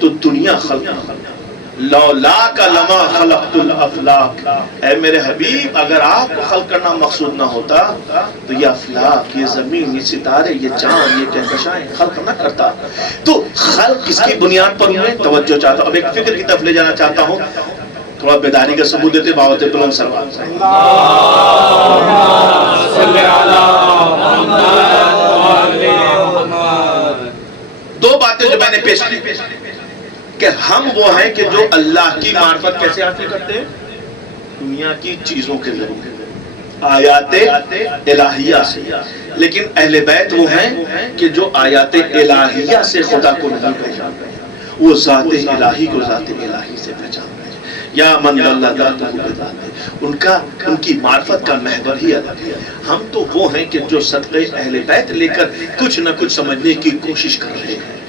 تو دنیا خلق نہ ہوتی۔ لولاک لما خلقت الافلاک، اے میرے حبیب اگر آپ کو خلق کرنا مقصود نہ ہوتا تو یہ افلاک، یہ زمین، یہ ستارے، یہ چاند، یہ کہکشائیں خلق نہ کرتا۔ تو خلق کس کی بنیاد پر ہوئے؟ توجہ چاہتا ہوں، اب ایک فکر کی طرف لے جانا چاہتا ہوں، تھوڑا بیداری کا ثبوت دیتے باوت بلند سلوات۔ دو باتیں جو میں نے پیش کی کہ ہم وہ ہیں کہ جو اللہ کی معرفت کیسے حاصل کرتے ہیں؟ دنیا کی چیزوں کے ذریعے، آیات الہیہ سے۔ لیکن اہل بیت وہ ہیں کہ جو آیات الہیہ سے خدا کو نہیں پہچانتے، وہ ذات الہی کو ذات الہی سے پہچانتے ہیں۔ یا من اللہ ذاتہ، ان کی معرفت کا محور ہی الگ ہے۔ ہم تو وہ ہیں کہ جو صدقے اہل بیت لے کر کچھ نہ کچھ سمجھنے کی کوشش کر رہے ہیں،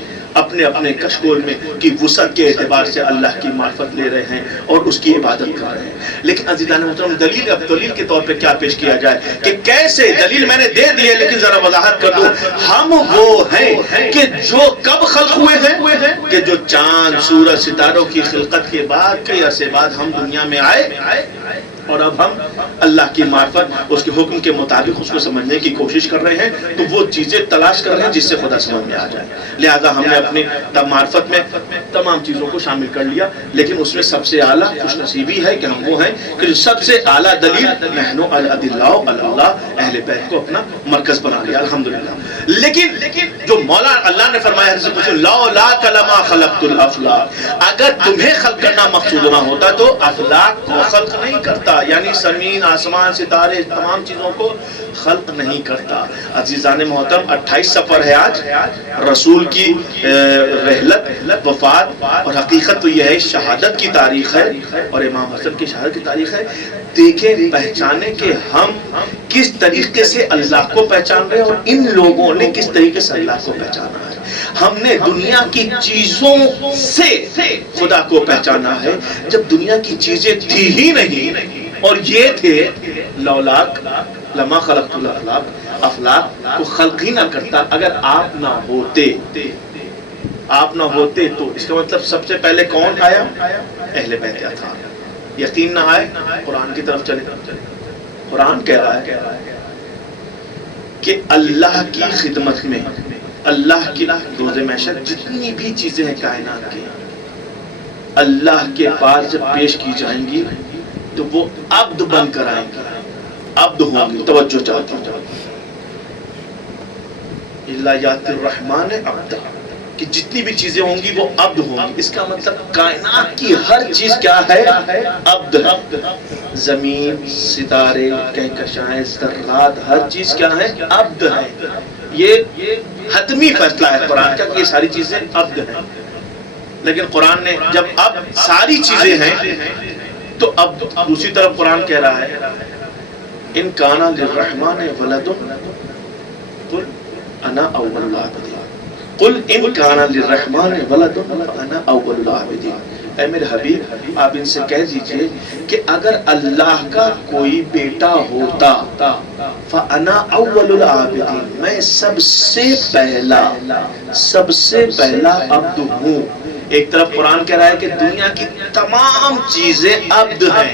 اپنے اپنے کشکول میں کی وسعت کے اعتبار سے اللہ کی معرفت لے رہے ہیں اور اس کی عبادت کر رہے ہیں۔ لیکن عزیزان محترم، دلیل کے طور پہ کیا پیش کیا جائے کہ کیسے؟ دلیل میں نے دے دی ہے لیکن ذرا وضاحت کر دوں۔ ہم وہ ہیں کہ جو کب خلق ہوئے ہیں کہ جو چاند، سورج، ستاروں کی خلقت کے بعد کئی عرصے بعد ہم دنیا میں آئے، اور اب ہم اللہ کی معرفت اس کے حکم کے مطابق اس کو سمجھنے کی کوشش کر رہے ہیں، تو وہ چیزیں تلاش کر رہے ہیں جس سے خدا سمجھ میں آ جائے۔ لہذا ہم نے اپنی معرفت میں تمام چیزوں کو شامل کر لیا، لیکن اس میں سب سے اعلیٰ خوش نصیبی ہے کہ ہم وہ ہیں کہ جو سب سے اعلیٰ دلیل نحن الادلاء اللہ اہل بیت کو اپنا مرکز بنا لیا، الحمدللہ۔ لیکن جو مولا اللہ نے فرمایا ہے لولاک لما خلقت الافلاک، اگر تمہیں خلق کرنا مقصود نہ ہوتا تو افلاک کو خلق نہیں کرتا، یعنی زمین، آسمان، ستارے، تمام چیزوں کو خلق نہیں کرتا۔ عزیزان محترم، 28 سفر ہے آج، رسول کی رحلت، وفات، اور حقیقت تو یہ ہے شہادت کی تاریخ ہے اور امام حسن کی شہادت کی تاریخ ہے۔ دیکھیں، پہچانے کہ ہم کس طریقے سے اللہ کو پہچان رہے ہیں اور ان لوگوں نے کس طریقے سے اللہ کو پہچانا ہے۔ ہم نے دنیا کی چیزوں سے خدا کو پہچانا ہے جب دنیا کی چیزیں تھی ہی نہیں، اور یہ تھے لولاک لما خلقت الافلاک، افلاک کو خلق ہی نہ کرتا اگر آپ نہ ہوتے تو اس کا مطلب سب سے پہلے کون آیا؟ اہل بیت تھا۔ یقین نہ آئے قرآن کی طرف چلے، قرآن کہہ رہا ہے کہ اللہ کی خدمت میں، اللہ کے روز محشر جتنی بھی چیزیں ہیں کائنات کی، اللہ کے پاس جب پیش کی جائیں گی تو وہ عبد بن کر آئیں گے، عبد ہوں گے۔ توجہ چاہتا ہوں، اللہ یات الرحمن عبد، کہ جتنی بھی چیزیں ہوں گی وہ عبد ہوں گی۔ اس کا مطلب کائنات کی ہر چیز کیا ہے؟ عبد ہے۔ زمین، ستارے، کہکشائیں، ذرات، ہر چیز کیا ہے؟ عبد ہے۔ یہ حتمی فیصلہ ہے قرآن کا کہ یہ ساری چیزیں عبد ہیں۔ لیکن قرآن نے جب اب ساری چیزیں ہیں تو اب دوسری طرف قرآن کہہ رہا ہے ان کانا للرحمن ولد، انا اول العابدین قل ان کان للرحمن ولد فانا اول العابدین. اے میرے حبیب آپ ان سے کہہ دیجئے کہ اگر اللہ کا کوئی بیٹا ہوتا فانا اول العابدین میں سب سے پہلا عبد ہوں. ایک طرف قرآن کہہ رہا ہے کہ دنیا کی تمام چیزیں عبد ہیں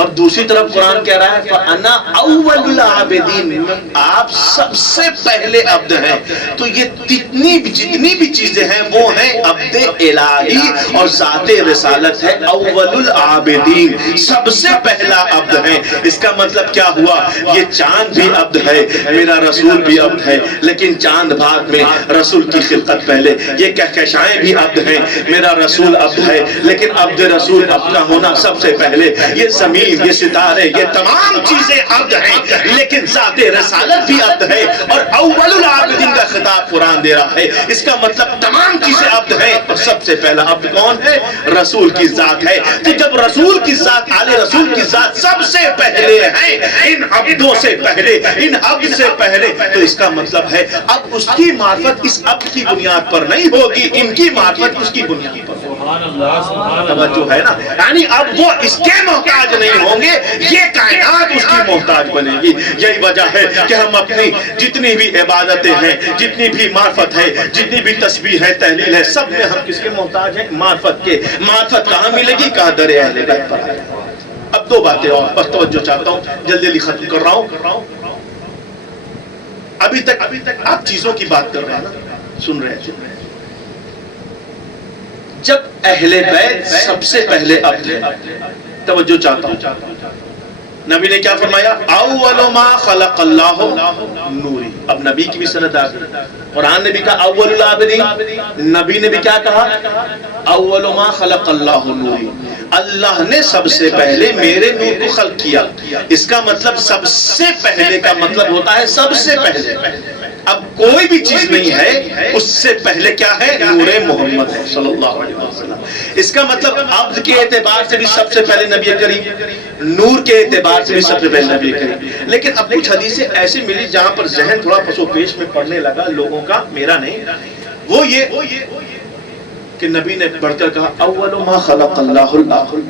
اور دوسری طرف قرآن کہہ رہا ہے فَأَنَا أَوَّلُ الْعَابِدِينَ آپ سب سے پہلے عبد ہیں. تو یہ جتنی بھی چیزیں ہیں وہ ہیں عبد الہی اور ذات رسالت ہے اول العابدین سب سے پہلا عبد ہے. اس کا مطلب کیا ہوا؟ یہ چاند بھی عبد ہے میرا رسول بھی عبد ہے لیکن چاند بعد میں رسول کی خلقت پہلے. یہ کہکشائیں بھی عبد ہیں میرا رسول عبد ہے لیکن عبد رسول عبد کا ہونا سب سے پہلے. یہ زمین یہ ستارے یہ تمام چیزیں عبد ہیں لیکن ذات رسالت بھی عبد ہے اور اول العابدین کا خطاب قرآن دے رہا ہے. اس کا مطلب تمام چیزیں عبد ہیں اور سب سے پہلا عبد کون ہے؟ رسول کی ذات ہے. تو جب رسول کی ذات آل رسول کی ذات سب سے پہلے ہیں ان عبدوں سے پہلے ان عبد سے پہلے تو اس کا مطلب ہے اب اس کی معرفت اس عبد کی بنیاد پر نہیں ہوگی ان کی معرفت اس کی بنیاد پر. توجہ ہے نا؟ یعنی اب وہ اس کے محتاج نہیں ہوں گے یہ کائنات اس کی محتاج بنے گی. یہی وجہ ہے کہ ہم اپنی جتنی بھی عبادتیں ہیں جتنی بھی معرفت ہے جتنی بھی تسبیح ہے تحلیل ہے سب میں ہم کس کے محتاج ہیں؟ معرفت کے. معرفت کہاں ملے گی؟ کہاں در اہل بیت پر ہے. اب دو باتیں اور بس توجہ چاہتا ہوں جلدی ختم کر رہا ہوں. ابھی تک آپ چیزوں کی بات کر رہے ہیں نا سن رہے ہیں. جب اہل بیت سب سے پہلے عبد ہے توجہ چاہتا ہوں نبی نے کیا فرمایا؟ اول ما خلق اللہ نوری. اب نبی کی بھی سند آ گئی. قرآن نے بھی کہا اول العابدین نبی نے بھی کیا کہا؟ اول ما خلق اللہ نوری اللہ نے سب سے پہلے میرے نور کو خلق کیا. اس کا مطلب سب سے پہلے کا مطلب ہوتا ہے سب سے پہلے. اب کوئی بھی چیز نہیں ہے اس سے پہلے کیا ہے؟ نور محمد ہے صلی اللہ علیہ وسلم. اس کا مطلب عبد کے اعتبار سے بھی سب سے پہلے نبی کریم نور کے اعتبار سے بھی سب سے پہلے نبی کریم. لیکن اب کچھ حدیثیں ایسی ملی جہاں پر ذہن تھوڑا پس و پیش میں پڑنے لگا لوگوں کا میرا نہیں. وہ یہ کہ نبی نے بڑھ کر کہا اول ما خلق اللہ العقل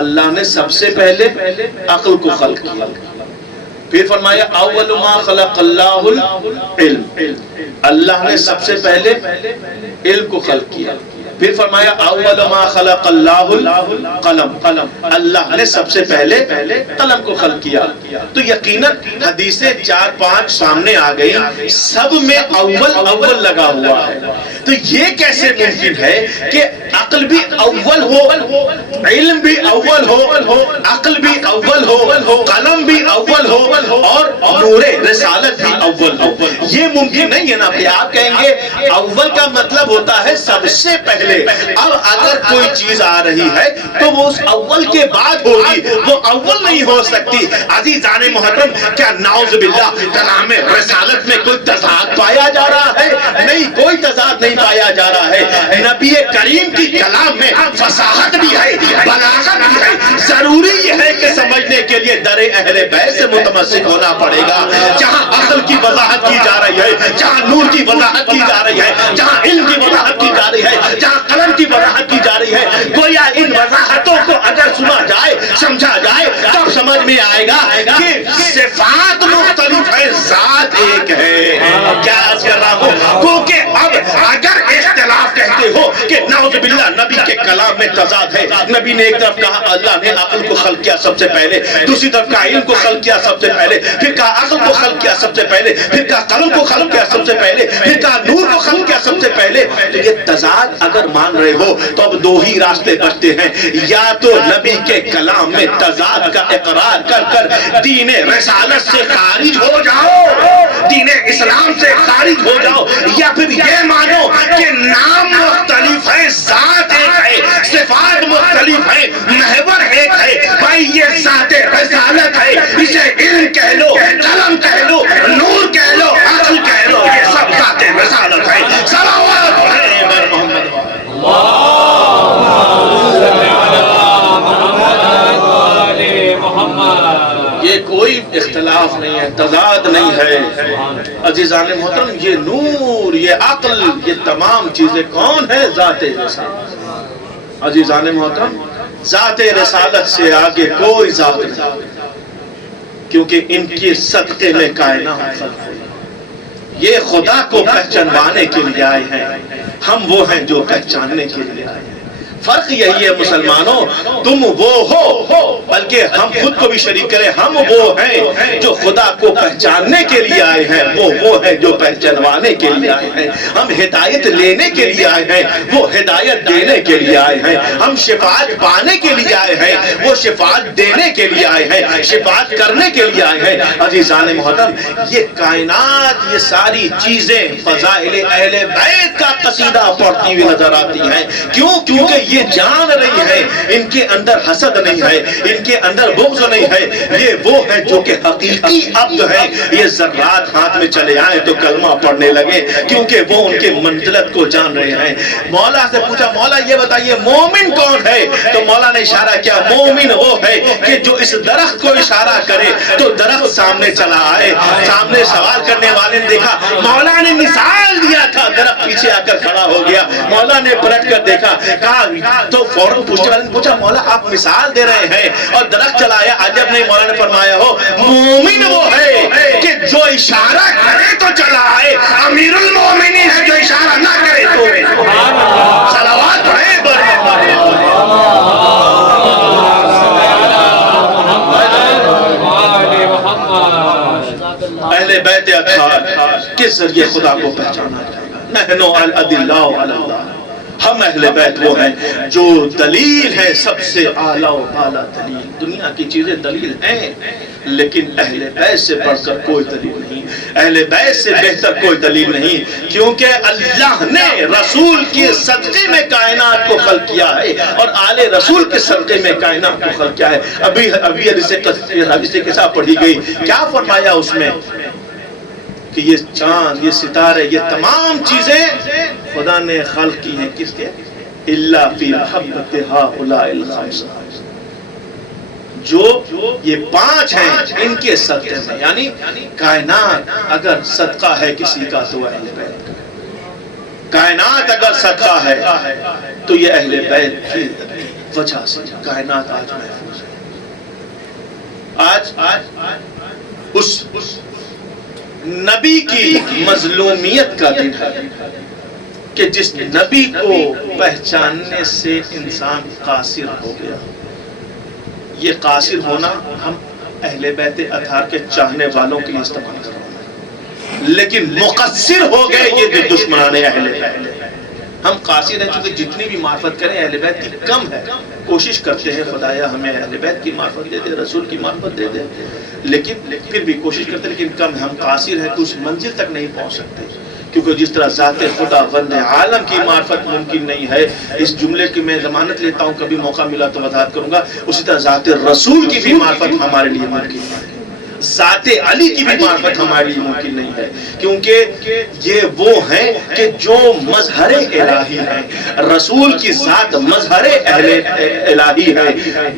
اللہ نے سب سے پہلے عقل کو خلق کیا. پھر فرمایا اول ما خلق اللہ العلم اللہ نے سب سے پہلے علم کو خلق کیا. پھر فرمایا اول ما خلق اللہ القلم اللہ نے سب سے پہلے قلم کو خلق کیا. تو یقیناً حدیثیں 4-5 سامنے آ گئی سب میں اول لگا ہوا ہے. تو یہ کیسے ممکن ہے کہ عقل بھی اول ہو علم بھی اول ہو عقل بھی اول ہو قلم بھی اول ہو اور نور رسالت بھی اول ہو؟ یہ ممکن نہیں ہے نا. آپ کہیں گے اول کا مطلب ہوتا ہے سب سے پہلے. اب اگر کوئی چیز آ رہی ہے تو وہ اس اول کے بعد ہوگی وہ اول نہیں ہو سکتی. عزیزان محترم کیا نعوذ باللہ کلام رسالت میں کوئی تضاد پایا جا رہا ہے؟ نہیں کوئی تضاد نہیں پایا جا رہا ہے. نبی کریم کی کلام میں فصاحت بھی ہے بلاغت بھی ہے. ضروری یہ ہے کہ سمجھنے کے لیے در اہل بیت سے متمسک ہونا پڑے گا. جہاں عقل کی وضاحت کی جا رہی ہے جہاں نور کی وضاحت کی جا رہی ہے جہاں علم کی وضاحت کی جا رہی ہے جہاں قلم کی وضاحت کی جا رہی ہے گویا ان وضاحتوں کو اگر سنا جائے سمجھا جائے تب سمجھ میں آئے گا کہ صفات مختلف ہے ذات ایک ہے. کیا عرض کر رہا ہوں؟ کیونکہ اب اگر اختلاف کہتے ہو کہ نعوذ باللہ نبی کے کلام میں تضاد ہے. نبی نے ایک طرف کہا اللہ نے عقل کو خلق کیا سب سے پہلے دوسری طرف کہا علم کو خلق کیا سب سے پہلے پھر کہا عقل کو خلق کیا سب سے پہلے پھر کہا قلم کو خلق کیا سب سے پہلے پھر کہا نور کو خلق کیا سب سے پہلے. تو یہ تضاد اگر مان رہے ہو تو اب دو ہی راستے بچتے ہیں. یا تو نبی کے کلام میں تضاد کا اقرار کر کر دین رسالت سے خارج ہو جاؤ دین اسلام سے خارج ہو جاؤ یا پھر یہ مانو کہ نام مختلف ہے ذات ایک ہے صفات مختلف ہے محور ایک ہے. بھائی یہ ذات رسالت ہے اسے علم کہہ لو قلم کہہ لو نور کہہ لو عقل کہہ لو یہ سب ذات رسالت ہے. صلوات محمد یہ کوئی اختلاف نہیں ہے، تضاد نہیں ہے۔ عزیزان محترم، یہ نور، یہ عقل، یہ تمام چیزیں کون ہے؟ ذات رسالت۔ عزیزان محترم، ذات رسالت سے آگے کوئی ذات نہیں، کیونکہ ان کے صدقے میں کائنات خلق ہوئی۔ یہ خدا کو پہچانوانے کے لیے آئے ہیں، ہم وہ ہیں جو پہچاننے کے لیے آئے ہیں۔ فرق یہی ہے مسلمانوں، تم وہ ہو، بلکہ ہم خود کو بھی شریک کریں، ہم وہ ہیں جو خدا کو پہچاننے کے لیے آئے ہیں، وہ ہیں جو پہچانوانے کے لیے آئے ہیں۔ ہم ہدایت لینے کے لیے آئے ہیں، وہ ہدایت دینے کے لیے آئے ہیں۔ ہم شفاعت پانے کے لیے آئے ہیں، وہ شفاعت دینے کے لیے آئے ہیں، شفاعت کرنے کے لیے آئے ہیں۔ عزیزان محترم، یہ کائنات، یہ ساری چیزیں فضائل اہل بیت کا قصیدہ پڑھتی ہوئی نظر آتی ہیں۔ کیونکہ یہ جان رہی ہے ان کے اندر حسد نہیں ہے، ان کے اندر بغض نہیں ہے، یہ وہ ہے جو کہ حقیقی عبد ہے۔ یہ ذرات ہاتھ میں چلے آئے تو کلمہ پڑھنے لگے، کیونکہ وہ ان کے منزلت کو جان رہے ہیں۔ مولا سے پوچھا، مولا یہ بتائیے مومن کون ہے؟ تو مولا نے اشارہ کیا، مومن وہ ہے کہ جو اس درخت کو اشارہ کرے تو درخت سامنے چلا آئے۔ سامنے سوال کرنے والے نے دیکھا، مولا نے مثال دیا تھا، درخت پیچھے آ کر کھڑا ہو گیا۔ مولا نے پلٹ کر دیکھا، کہا تو فوراً پوچھنے والے نے پوچھا، مولا آپ مثال دے رہے ہیں اور درخت چلایا، عجب نہیں۔ مولا نے فرمایا، ہو مومن وہ ہے کہ جو اشارہ کرے تو چلا آئے، امیر المومنین ہے جو اشارہ نہ کرے تو صلوات پڑھے۔ اہل بیت اطہار کس ذریعے خدا کو پہچانا جائے گا؟ نحن الادلاء علی اللہ، ہم اہل بیت وہ ہیں جو دلیل ہے، سب سے اعلیٰ و اعلیٰ دلیل۔ دنیا کی چیزیں دلیل ہیں، لیکن اہل بیت سے بڑھ کر کوئی دلیل نہیں، اہل بیت سے بہتر کوئی دلیل نہیں، کیونکہ اللہ نے رسول کے صدقے میں کائنات کو خلق کیا ہے اور آل رسول کے صدقے میں کائنات کو خلق کیا ہے۔ ابھی حدیث کے ساتھ پڑھی گئی، کیا فرمایا اس میں کہ یہ چاند، یہ ستارے، یہ تمام چیزیں خدا نے خلق کی ہیں، کس کے؟ الا فی محبت ہؤلاء الخمسہ، جو یہ پانچ ہیں ان کے صدقے میں۔ یعنی کائنات اگر صدقہ ہے کسی کا تو اہل بیت کا، کائنات اگر صدقہ ہے تو یہ اہل بیت کی وجہ سے کائنات آج محفوظ ہے۔ آج اس نبی کی مظلومیت کا دن ہے کہ جس نبی کو پہچاننے سے انسان قاصر ہو گیا۔ یہ قاصر ہونا ہم اہل بیت اطہار کے چاہنے والوں کے لیے استعمال کر رہے ہیں، لیکن مقصر ہو گئے یہ جو دشمنان اہل بیت۔ ہم قاصر ہیں چونکہ جتنی بھی معرفت کریں اہل بیت کی کم ہے، کوشش کرتے ہیں خدایا ہمیں اہل بیت کی معرفت دے دے، رسول کی معرفت دے دے، لیکن پھر بھی کوشش کرتے ہیں، لیکن کم ہے۔ ہم قاصر ہیں کہ اس منزل تک نہیں پہنچ سکتے، کیونکہ جس طرح ذات خدا وند عالم کی معرفت ممکن نہیں ہے، اس جملے کی میں ضمانت لیتا ہوں، کبھی موقع ملا تو وضاحت کروں گا، اسی طرح ذات رسول کی بھی معرفت ہمارے لیے ممکن ہے، ذات علی کی بھی معرفت ہمارے لیے ممکن نہیں ہے، کیونکہ یہ وہ ہیں کہ جو مظہر الہی ہیں، رسول کی ذات مظہر الہی ہے،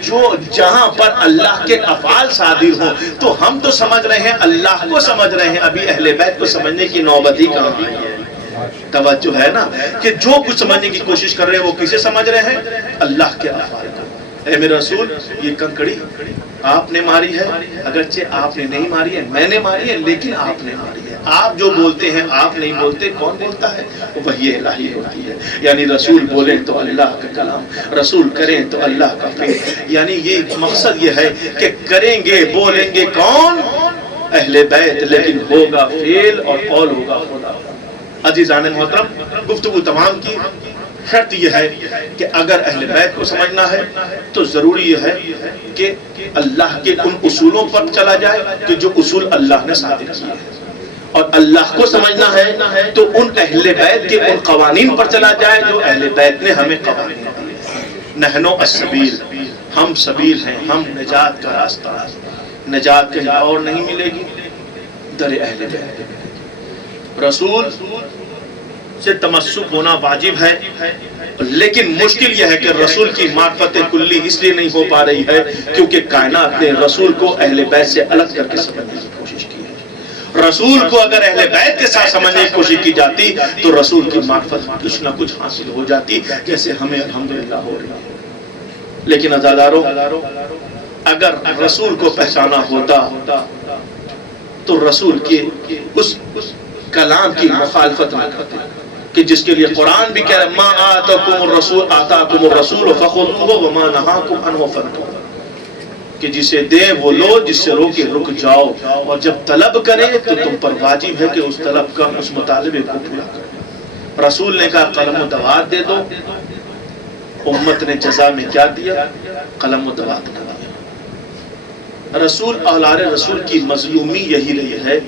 جو جہاں پر اللہ کے افعال صادر ہوں تو ہم تو سمجھ رہے ہیں، اللہ کو سمجھ رہے ہیں، ابھی اہل بیت کو سمجھنے کی نوبت ہی کہاں آئی ہے۔ توجہ ہے نا کہ جو کچھ سمجھنے کی کوشش کر رہے ہیں وہ کسے سمجھ رہے ہیں؟ اللہ کے افعال کو۔ اے میرے رسول، یہ کنکڑی آپ نے ماری ہے، اگرچہ آپ نے نہیں ماری ہے، میں نے ماری ہے، لیکن آپ نے ماری ہے۔ آپ جو بولتے ہیں آپ نہیں بولتے، کون بولتا ہے؟ وحی الہی ہوتی ہے، یعنی رسول بولیں تو اللہ کا کلام، رسول کریں تو اللہ کا فعل، یعنی یہ مقصد یہ ہے کہ کریں گے بولیں گے کون؟ اہل بیت، لیکن ہوگا فعل اور قول ہوگا خدا۔ عزیزان محترم، گفتگو تمام کی شرط یہ ہے کہ اگر اہل بیت کو سمجھنا ہے تو ضروری یہ ہے کہ اللہ کے ان اصولوں پر چلا جائے کہ جو اصول اللہ نے صادر کیے ہیں، اور اللہ کو سمجھنا ہے تو ان اہل بیت کے ان قوانین پر چلا جائے جو اہل بیت نے ہمیں قوانین دیے۔ نحن السبیل، ہم سبیل ہیں، ہم نجات کا راستہ، نجات کہیں اور نہیں ملے گی در اہل بیت۔ رسول سے تمسک ہونا واجب ہے، لیکن مشکل یہ ہے کہ رسول کی معرفت کلی اس لیے نہیں ہو پا رہی ہے کیونکہ کائنات نے رسول کو اہل بیت سے الگ کر کے سمجھنے کی کوشش کی ہے۔ رسول کو اگر اہل بیت کے ساتھ سمجھنے کی کوشش کی جاتی تو رسول کی معرفت کچھ نہ کچھ حاصل ہو جاتی، جیسے ہمیں الحمدللہ ہو رہی ہے۔ لیکن عزیزارو، اگر رسول کو پہچانا ہوتا تو رسول کے اس کلام کی مخالفت نہ کرتے کہ جس کے لیے قرآن بھی کہہ رہا ہے ما آتاکم الرسول فخذوہ وما نہاکم عنہ فانتہوا، کہ جسے دے وہ لو، جس سے روکے رک جاؤ، اور جب طلب کرے تو تم پر واجب ہے کہ اس طلب کا اس مطالبے کو پورا کرے۔ رسول نے کہا قلم و دوات دے دو، امت نے جزا میں کیا دیا؟ قلم و دوات نہ دیا۔ رسول اولاد رسول کی مظلومی یہی رہی ہے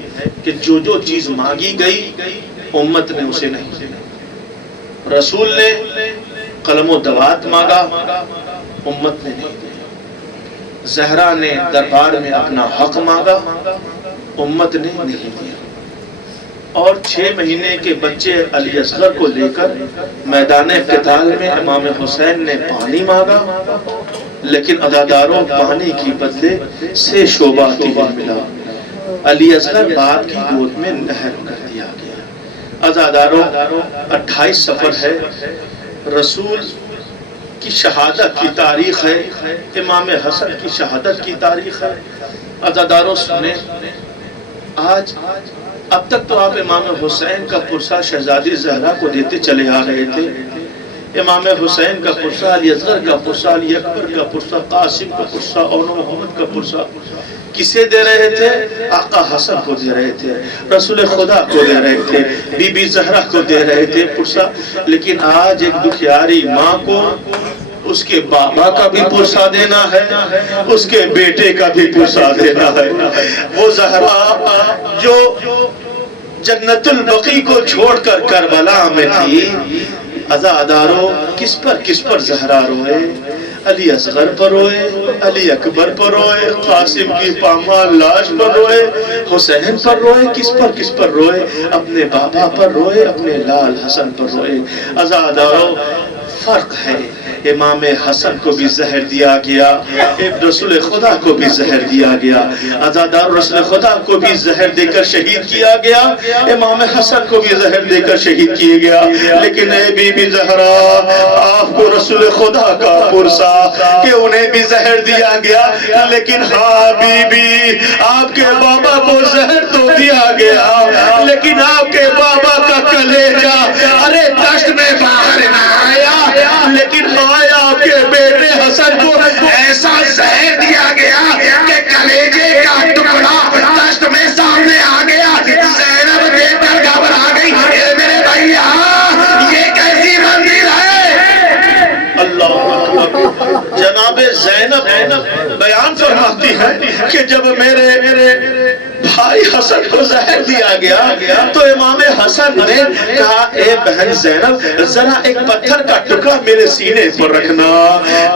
کہ جو چیز مانگی گئی امت نے اسے نہیں دیا۔ رسول نے قلم و دوات مانگا، امت نے نہیں دیا۔ زہرا نے دربار میں اپنا حق مانگا، امت نے نہیں دیا۔ اور 6 مہینے کے بچے علی اصغر کو لے کر میدان قتال میں امام حسین نے پانی مانگا، لیکن عزاداروں پانی کی بدلے سے شعبہ تیر ملا، علی اصغر باپ کی گود میں نہر کر دیا گیا۔ عزاداروں 28 صفر ہے، رسول کی شہادت کی تاریخ ہے، امام حسن کی شہادت کی تاریخ ہے۔ عزاداروں سنیں، آج اب تک تو آپ امام حسین کا پرسہ شہزادی زہرا کو دیتے چلے آ رہے تھے، امام حسین کا پرسہ، علی اصغر کا پرسہ، علی اکبر کا پرسہ، قاسم کا پرسہ، اور محمد کا پرسہ کسے دے رہے تھے؟ آقا حسن کو دے رہے تھے، رسول خدا کو دے رہے تھے، بی بی زہرا کو دے رہے تھے پرسہ۔ لیکن آج ایک دکھیاری ماں کو اس کے بابا کا بھی پرسہ دینا ہے، اس کے بیٹے کا بھی پرسہ دینا ہے۔ وہ زہرا جو جنت البقیع کو چھوڑ کر کربلا میں تھی، عزاداروں کس پر زہرا روئے؟ علی اصغر پر روئے، علی اکبر پر روئے، قاسم کی پامال لاش پر روئے، حسین پر روئے، کس پر روئے؟ اپنے بابا پر روئے، اپنے لال حسن پر روئے۔ عزاداروں فرق ہے، امام حسن کو بھی زہر دیا گیا، رسول خدا کو بھی زہر دیا گیا۔ عزادار رسول خدا کو بھی زہر دے کر شہید کیا گیا، امام حسن کو بھی زہر دے کر شہید کیا گیا۔ لیکن اے بی بی زہرا، آپ کو رسول خدا کا پرسہ کہ انہیں بھی زہر دیا گیا، لیکن ہاں بی بی آپ کے بابا کو زہر تو دیا گیا، لیکن آپ کے بابا کا کلیجہ ارے دشت میں باہر نہ آیا، لیکن آپ کے بیٹے حسن کو ایسا زہر دیا گیا کہ کلیجے کا ٹکڑا دشت میں سامنے آ گیا۔ زینب دیکھ کر گھبرا گئی، اے میرے بھائیا یہ کیسی منزل ہے؟ اللہ اکبر۔ جناب زینب بیان فرماتی ہے کہ جب میرے بھائی حسن کو زہر دیا گیا تو امام حسن نے کہا اے بہن زینب ذرا ایک پتھر کا ٹکڑا میرے سینے پر رکھنا۔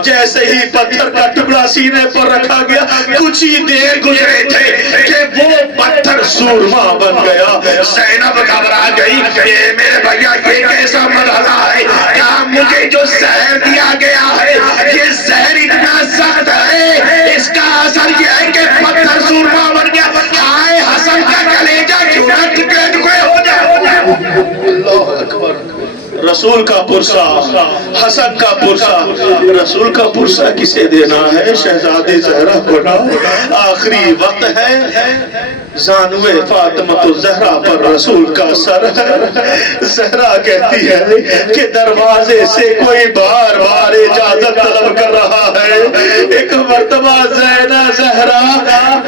جیسے ہی پتھر کا ٹکڑا سینے پر رکھا گیا، کچھ ہی دیر گزرے تھے کہ وہ پتھر سورما بن گیا۔ زینب گھبرا گئی، اے میرے بھائیا یہ کیسا مرحلہ ہے؟ کیا مجھے جو زہر دیا گیا ہے یہ زہر اتنا سخت ہے، اس کا اثر یہ ہے کہ پتھر سورما بن گیا؟ آئے حسن کا کلیجہ کیوں نہ ٹکڑے ٹکڑے ہو جائے؟ اللہ اکبر۔ رسول کا پرسہ، حسن کا پرسہ، رسول کا پرسہ کسے دینا ہے؟ شہزادی زہرا کو نا۔ آخری وقت ہے، زانوے فاطمہ الزہرا پر رسول کا سر ہے۔ زہرا کہتی ہے کہ دروازے سے کوئی بار بار اجازت طلب کر رہا ہے۔ ایک مرتبہ زینب زہرا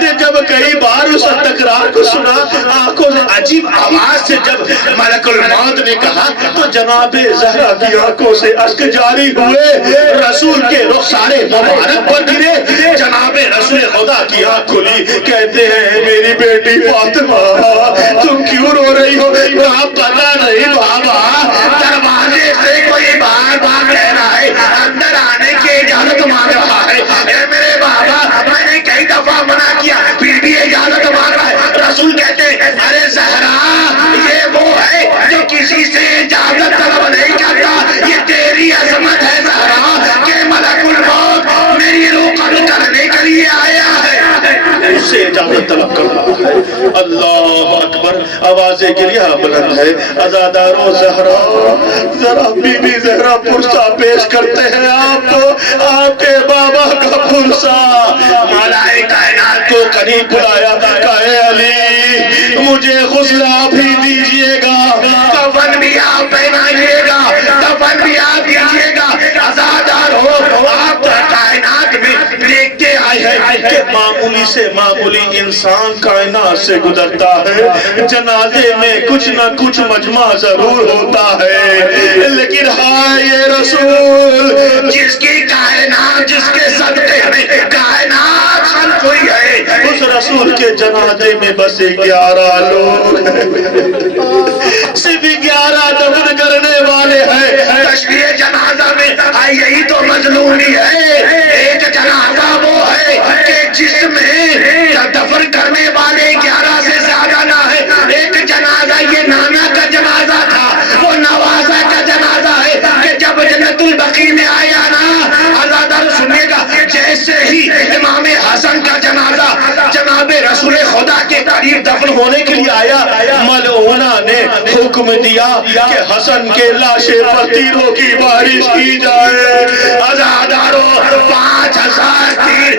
نے جب کئی بار اس تکرار کو سنا، آنکھوں سے عجیب آواز سے جب ملک الموت نے کہا تو جناب زہرا کی آنکھوں سے اشک جاری ہوئے، رسول کے رخسار مبارک پر گرے۔ جناب رسول خدا کی آنکھ کھلی، کہتے ہیں میری بیٹی فاطمہ تم کیوں رو رہی ہو؟ کہا پتہ نہیں بابا، دروازے سے کوئی بار بار کہہ رہا ہے، اندر آنے کی اجازت مانگ رہا ہے۔ اے میرے بابا میں نے کئی دفعہ منع کیا پھر بھی اجازت مانگ رہا ہے۔ رسول کہتے ہیں ارے زہرا یہ وہ ہے جو کسی سے اجازت طلب نہیں کرتا، یہ تیری سے اجازت طلب کر رہا ہے۔ اللہ اکبر، آوازیں گریہ بلند ہے۔ عزادارو زہرا، ذرا بی بی زہرا پرسہ پیش کرتے ہیں آپ کو، آپ کے بابا کا پرسہ۔ مالائے کائنات کو قریب بلایا، کہے علی مجھے غسل آپ ہی دیجئے گا، کفن بھی آپ پہنائیے گا، کفن بھی آپ دیجئے گا۔ عزادار ہو، آپ کائنات میں دیکھتے آئے ہیں کہ معمولی سے معمولی انسان کائنات سے گزرتا ہے، جنازے میں کچھ نہ کچھ مجمع ضرور ہوتا ہے، لیکن ہاں یہ رسول جس کی کائنات، جس کے صدقے میں کائنات خلق ہوئی ہے، اس رسول کے جنازے میں بس 11 لوگ ہیں، صرف 11 دفن کرنے والے ہیں۔ تشبیہ جنازہ میں یہی تو مظلومی ہے۔ ایک جنازہ وہ ہے کہ جس میں دفن کرنے والے 11 سے زیادہ نہ ہے۔ ایک جنازہ یہ نانا کا جنازہ تھا، وہ نوازہ کا جنازہ ہے کہ جب جنت البقیع میں آیا نا، عزادار سنیے گا، جیسے ہی امام حسن کا جنازہ جناب رسول خدا کے قریب دفن ہونے کے لیے آیا، ملعونہ نے حکم دیا کہ حسن کے لاشے پر تیروں کی بارش کی جائے۔ عزادارو 5000 تیر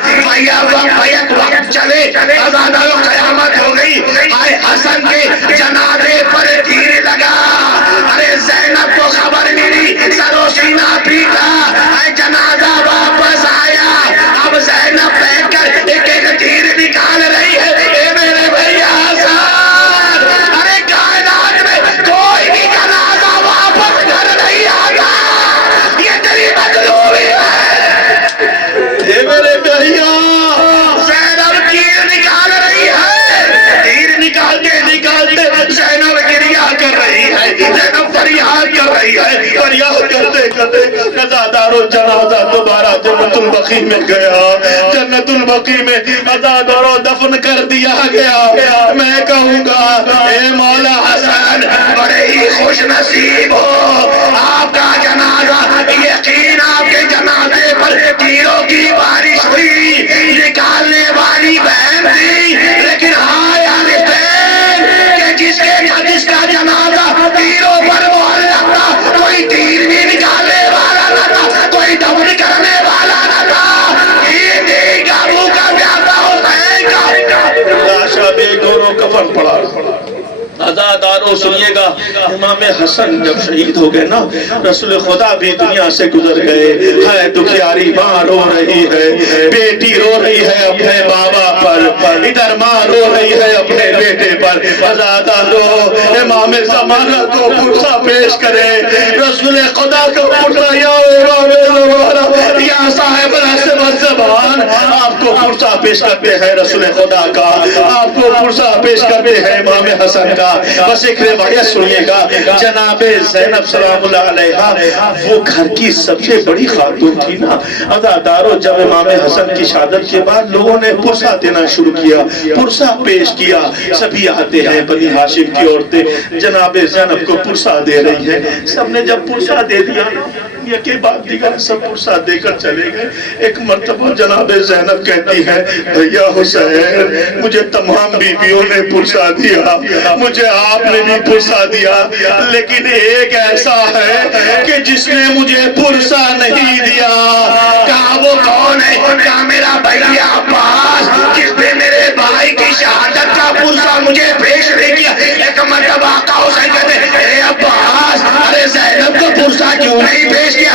بیک وقت چلے، عزادارو قیامت ہو گئی، آئے حسن کے جنازے پر تیر لگا۔ ارے زینب کو خبر ملی، سر و سینہ پیٹا، آئے جنازہ واپس آیا، اب زینب بیٹھ کر ایک ایک تیر نکال رہی ہے۔ اے میرے بھائی حسن، ارے کائنات میں کوئی بھی جنازہ واپس گھر نہیں آتا، یہ تیری مظلومی ہے۔ اے میرے بھائیوں، زینب تیر نکال رہی ہے، تیر نکالتے نکالتے زینب گریہ کر رہی ہے، زینب فریاد کر رہی ہے، فریاد کرتے کرتے عزادارو جنازہ دوبارہ جنت البقیع میں گیا، جنت البقیع میں عزادارو دفن کر دیا گیا۔ میں کہوں گا اے مولا حسن بڑے ہی خوش نصیب ہو، آپ کا جنازہ یقین آپ کے جنازے پر تیروں کی بارش ہوئی، نکالنے والی بہن تھی، لیکن ہائے حسین کہ جس کا جنازہ تیروں پر معلق تھا، کوئی تیر بھی نکالنے والا نہ تھا، کوئی دفن کرنے والا نہ تھا۔ یہ دیکھ ابو کا پیاسا حسین کا لاشا بے گورو کفن پڑا۔ عزادارو سنیے گا، امام حسن جب شہید ہو گئے نا، رسول خدا بھی دنیا سے گزر گئے، ہے دکھیاری ماں رو رہی ہے، بیٹی رو رہی ہے اپنے بابا پر، ادھر ماں رو رہی ہے اپنے بیٹے پر۔ عزادارو امام زمانہ کو پرسہ پیش کرے، رسول خدا کو پرسہ، یا امام زمانہ، یا صاحب رسم الزمان، آپ کو پرسہ پیش کرتے ہیں رسول خدا کا، آپ کو پرسہ پیش کرتے ہیں امام حسن کا۔ بس ایک روایت سنیے گا، جناب زینب سلام اللہ علیہا وہ گھر کی سب سے بڑی خاتون تھی نا۔ عزادارو جب امام حسن کی شہادت کے بعد لوگوں نے پرسہ دینا شروع کیا، پرسہ پیش کیا، سبھی آتے ہیں، بنی ہاشم کی عورتیں جناب زینب کو پرسہ دے رہی ہیں۔ سب نے جب پرسہ دے دیا کے بعد دیگر سب پرسہ دے کر چلے گئے۔ ایک مرتبہ جناب زینب کہتی ہے، بھیا حسین مجھے تمام بیویوں نے پرسہ دیا، مجھے آپ نے بھی پرسہ دیا، لیکن ایک ایسا ہے کہ جس نے مجھے پرسہ نہیں دیا۔ کہا وہ کون ہے؟ کہا میرا بھیا عباس، جس نے میرے بھائی کی شہادت کا پرسہ مجھے پیش نہیں کیا۔ ایک مرتبہ آقا حسین کہتے ہیں، اے عباس، ارے زینب کو پرسہ کیوں نہیں پیش کیا؟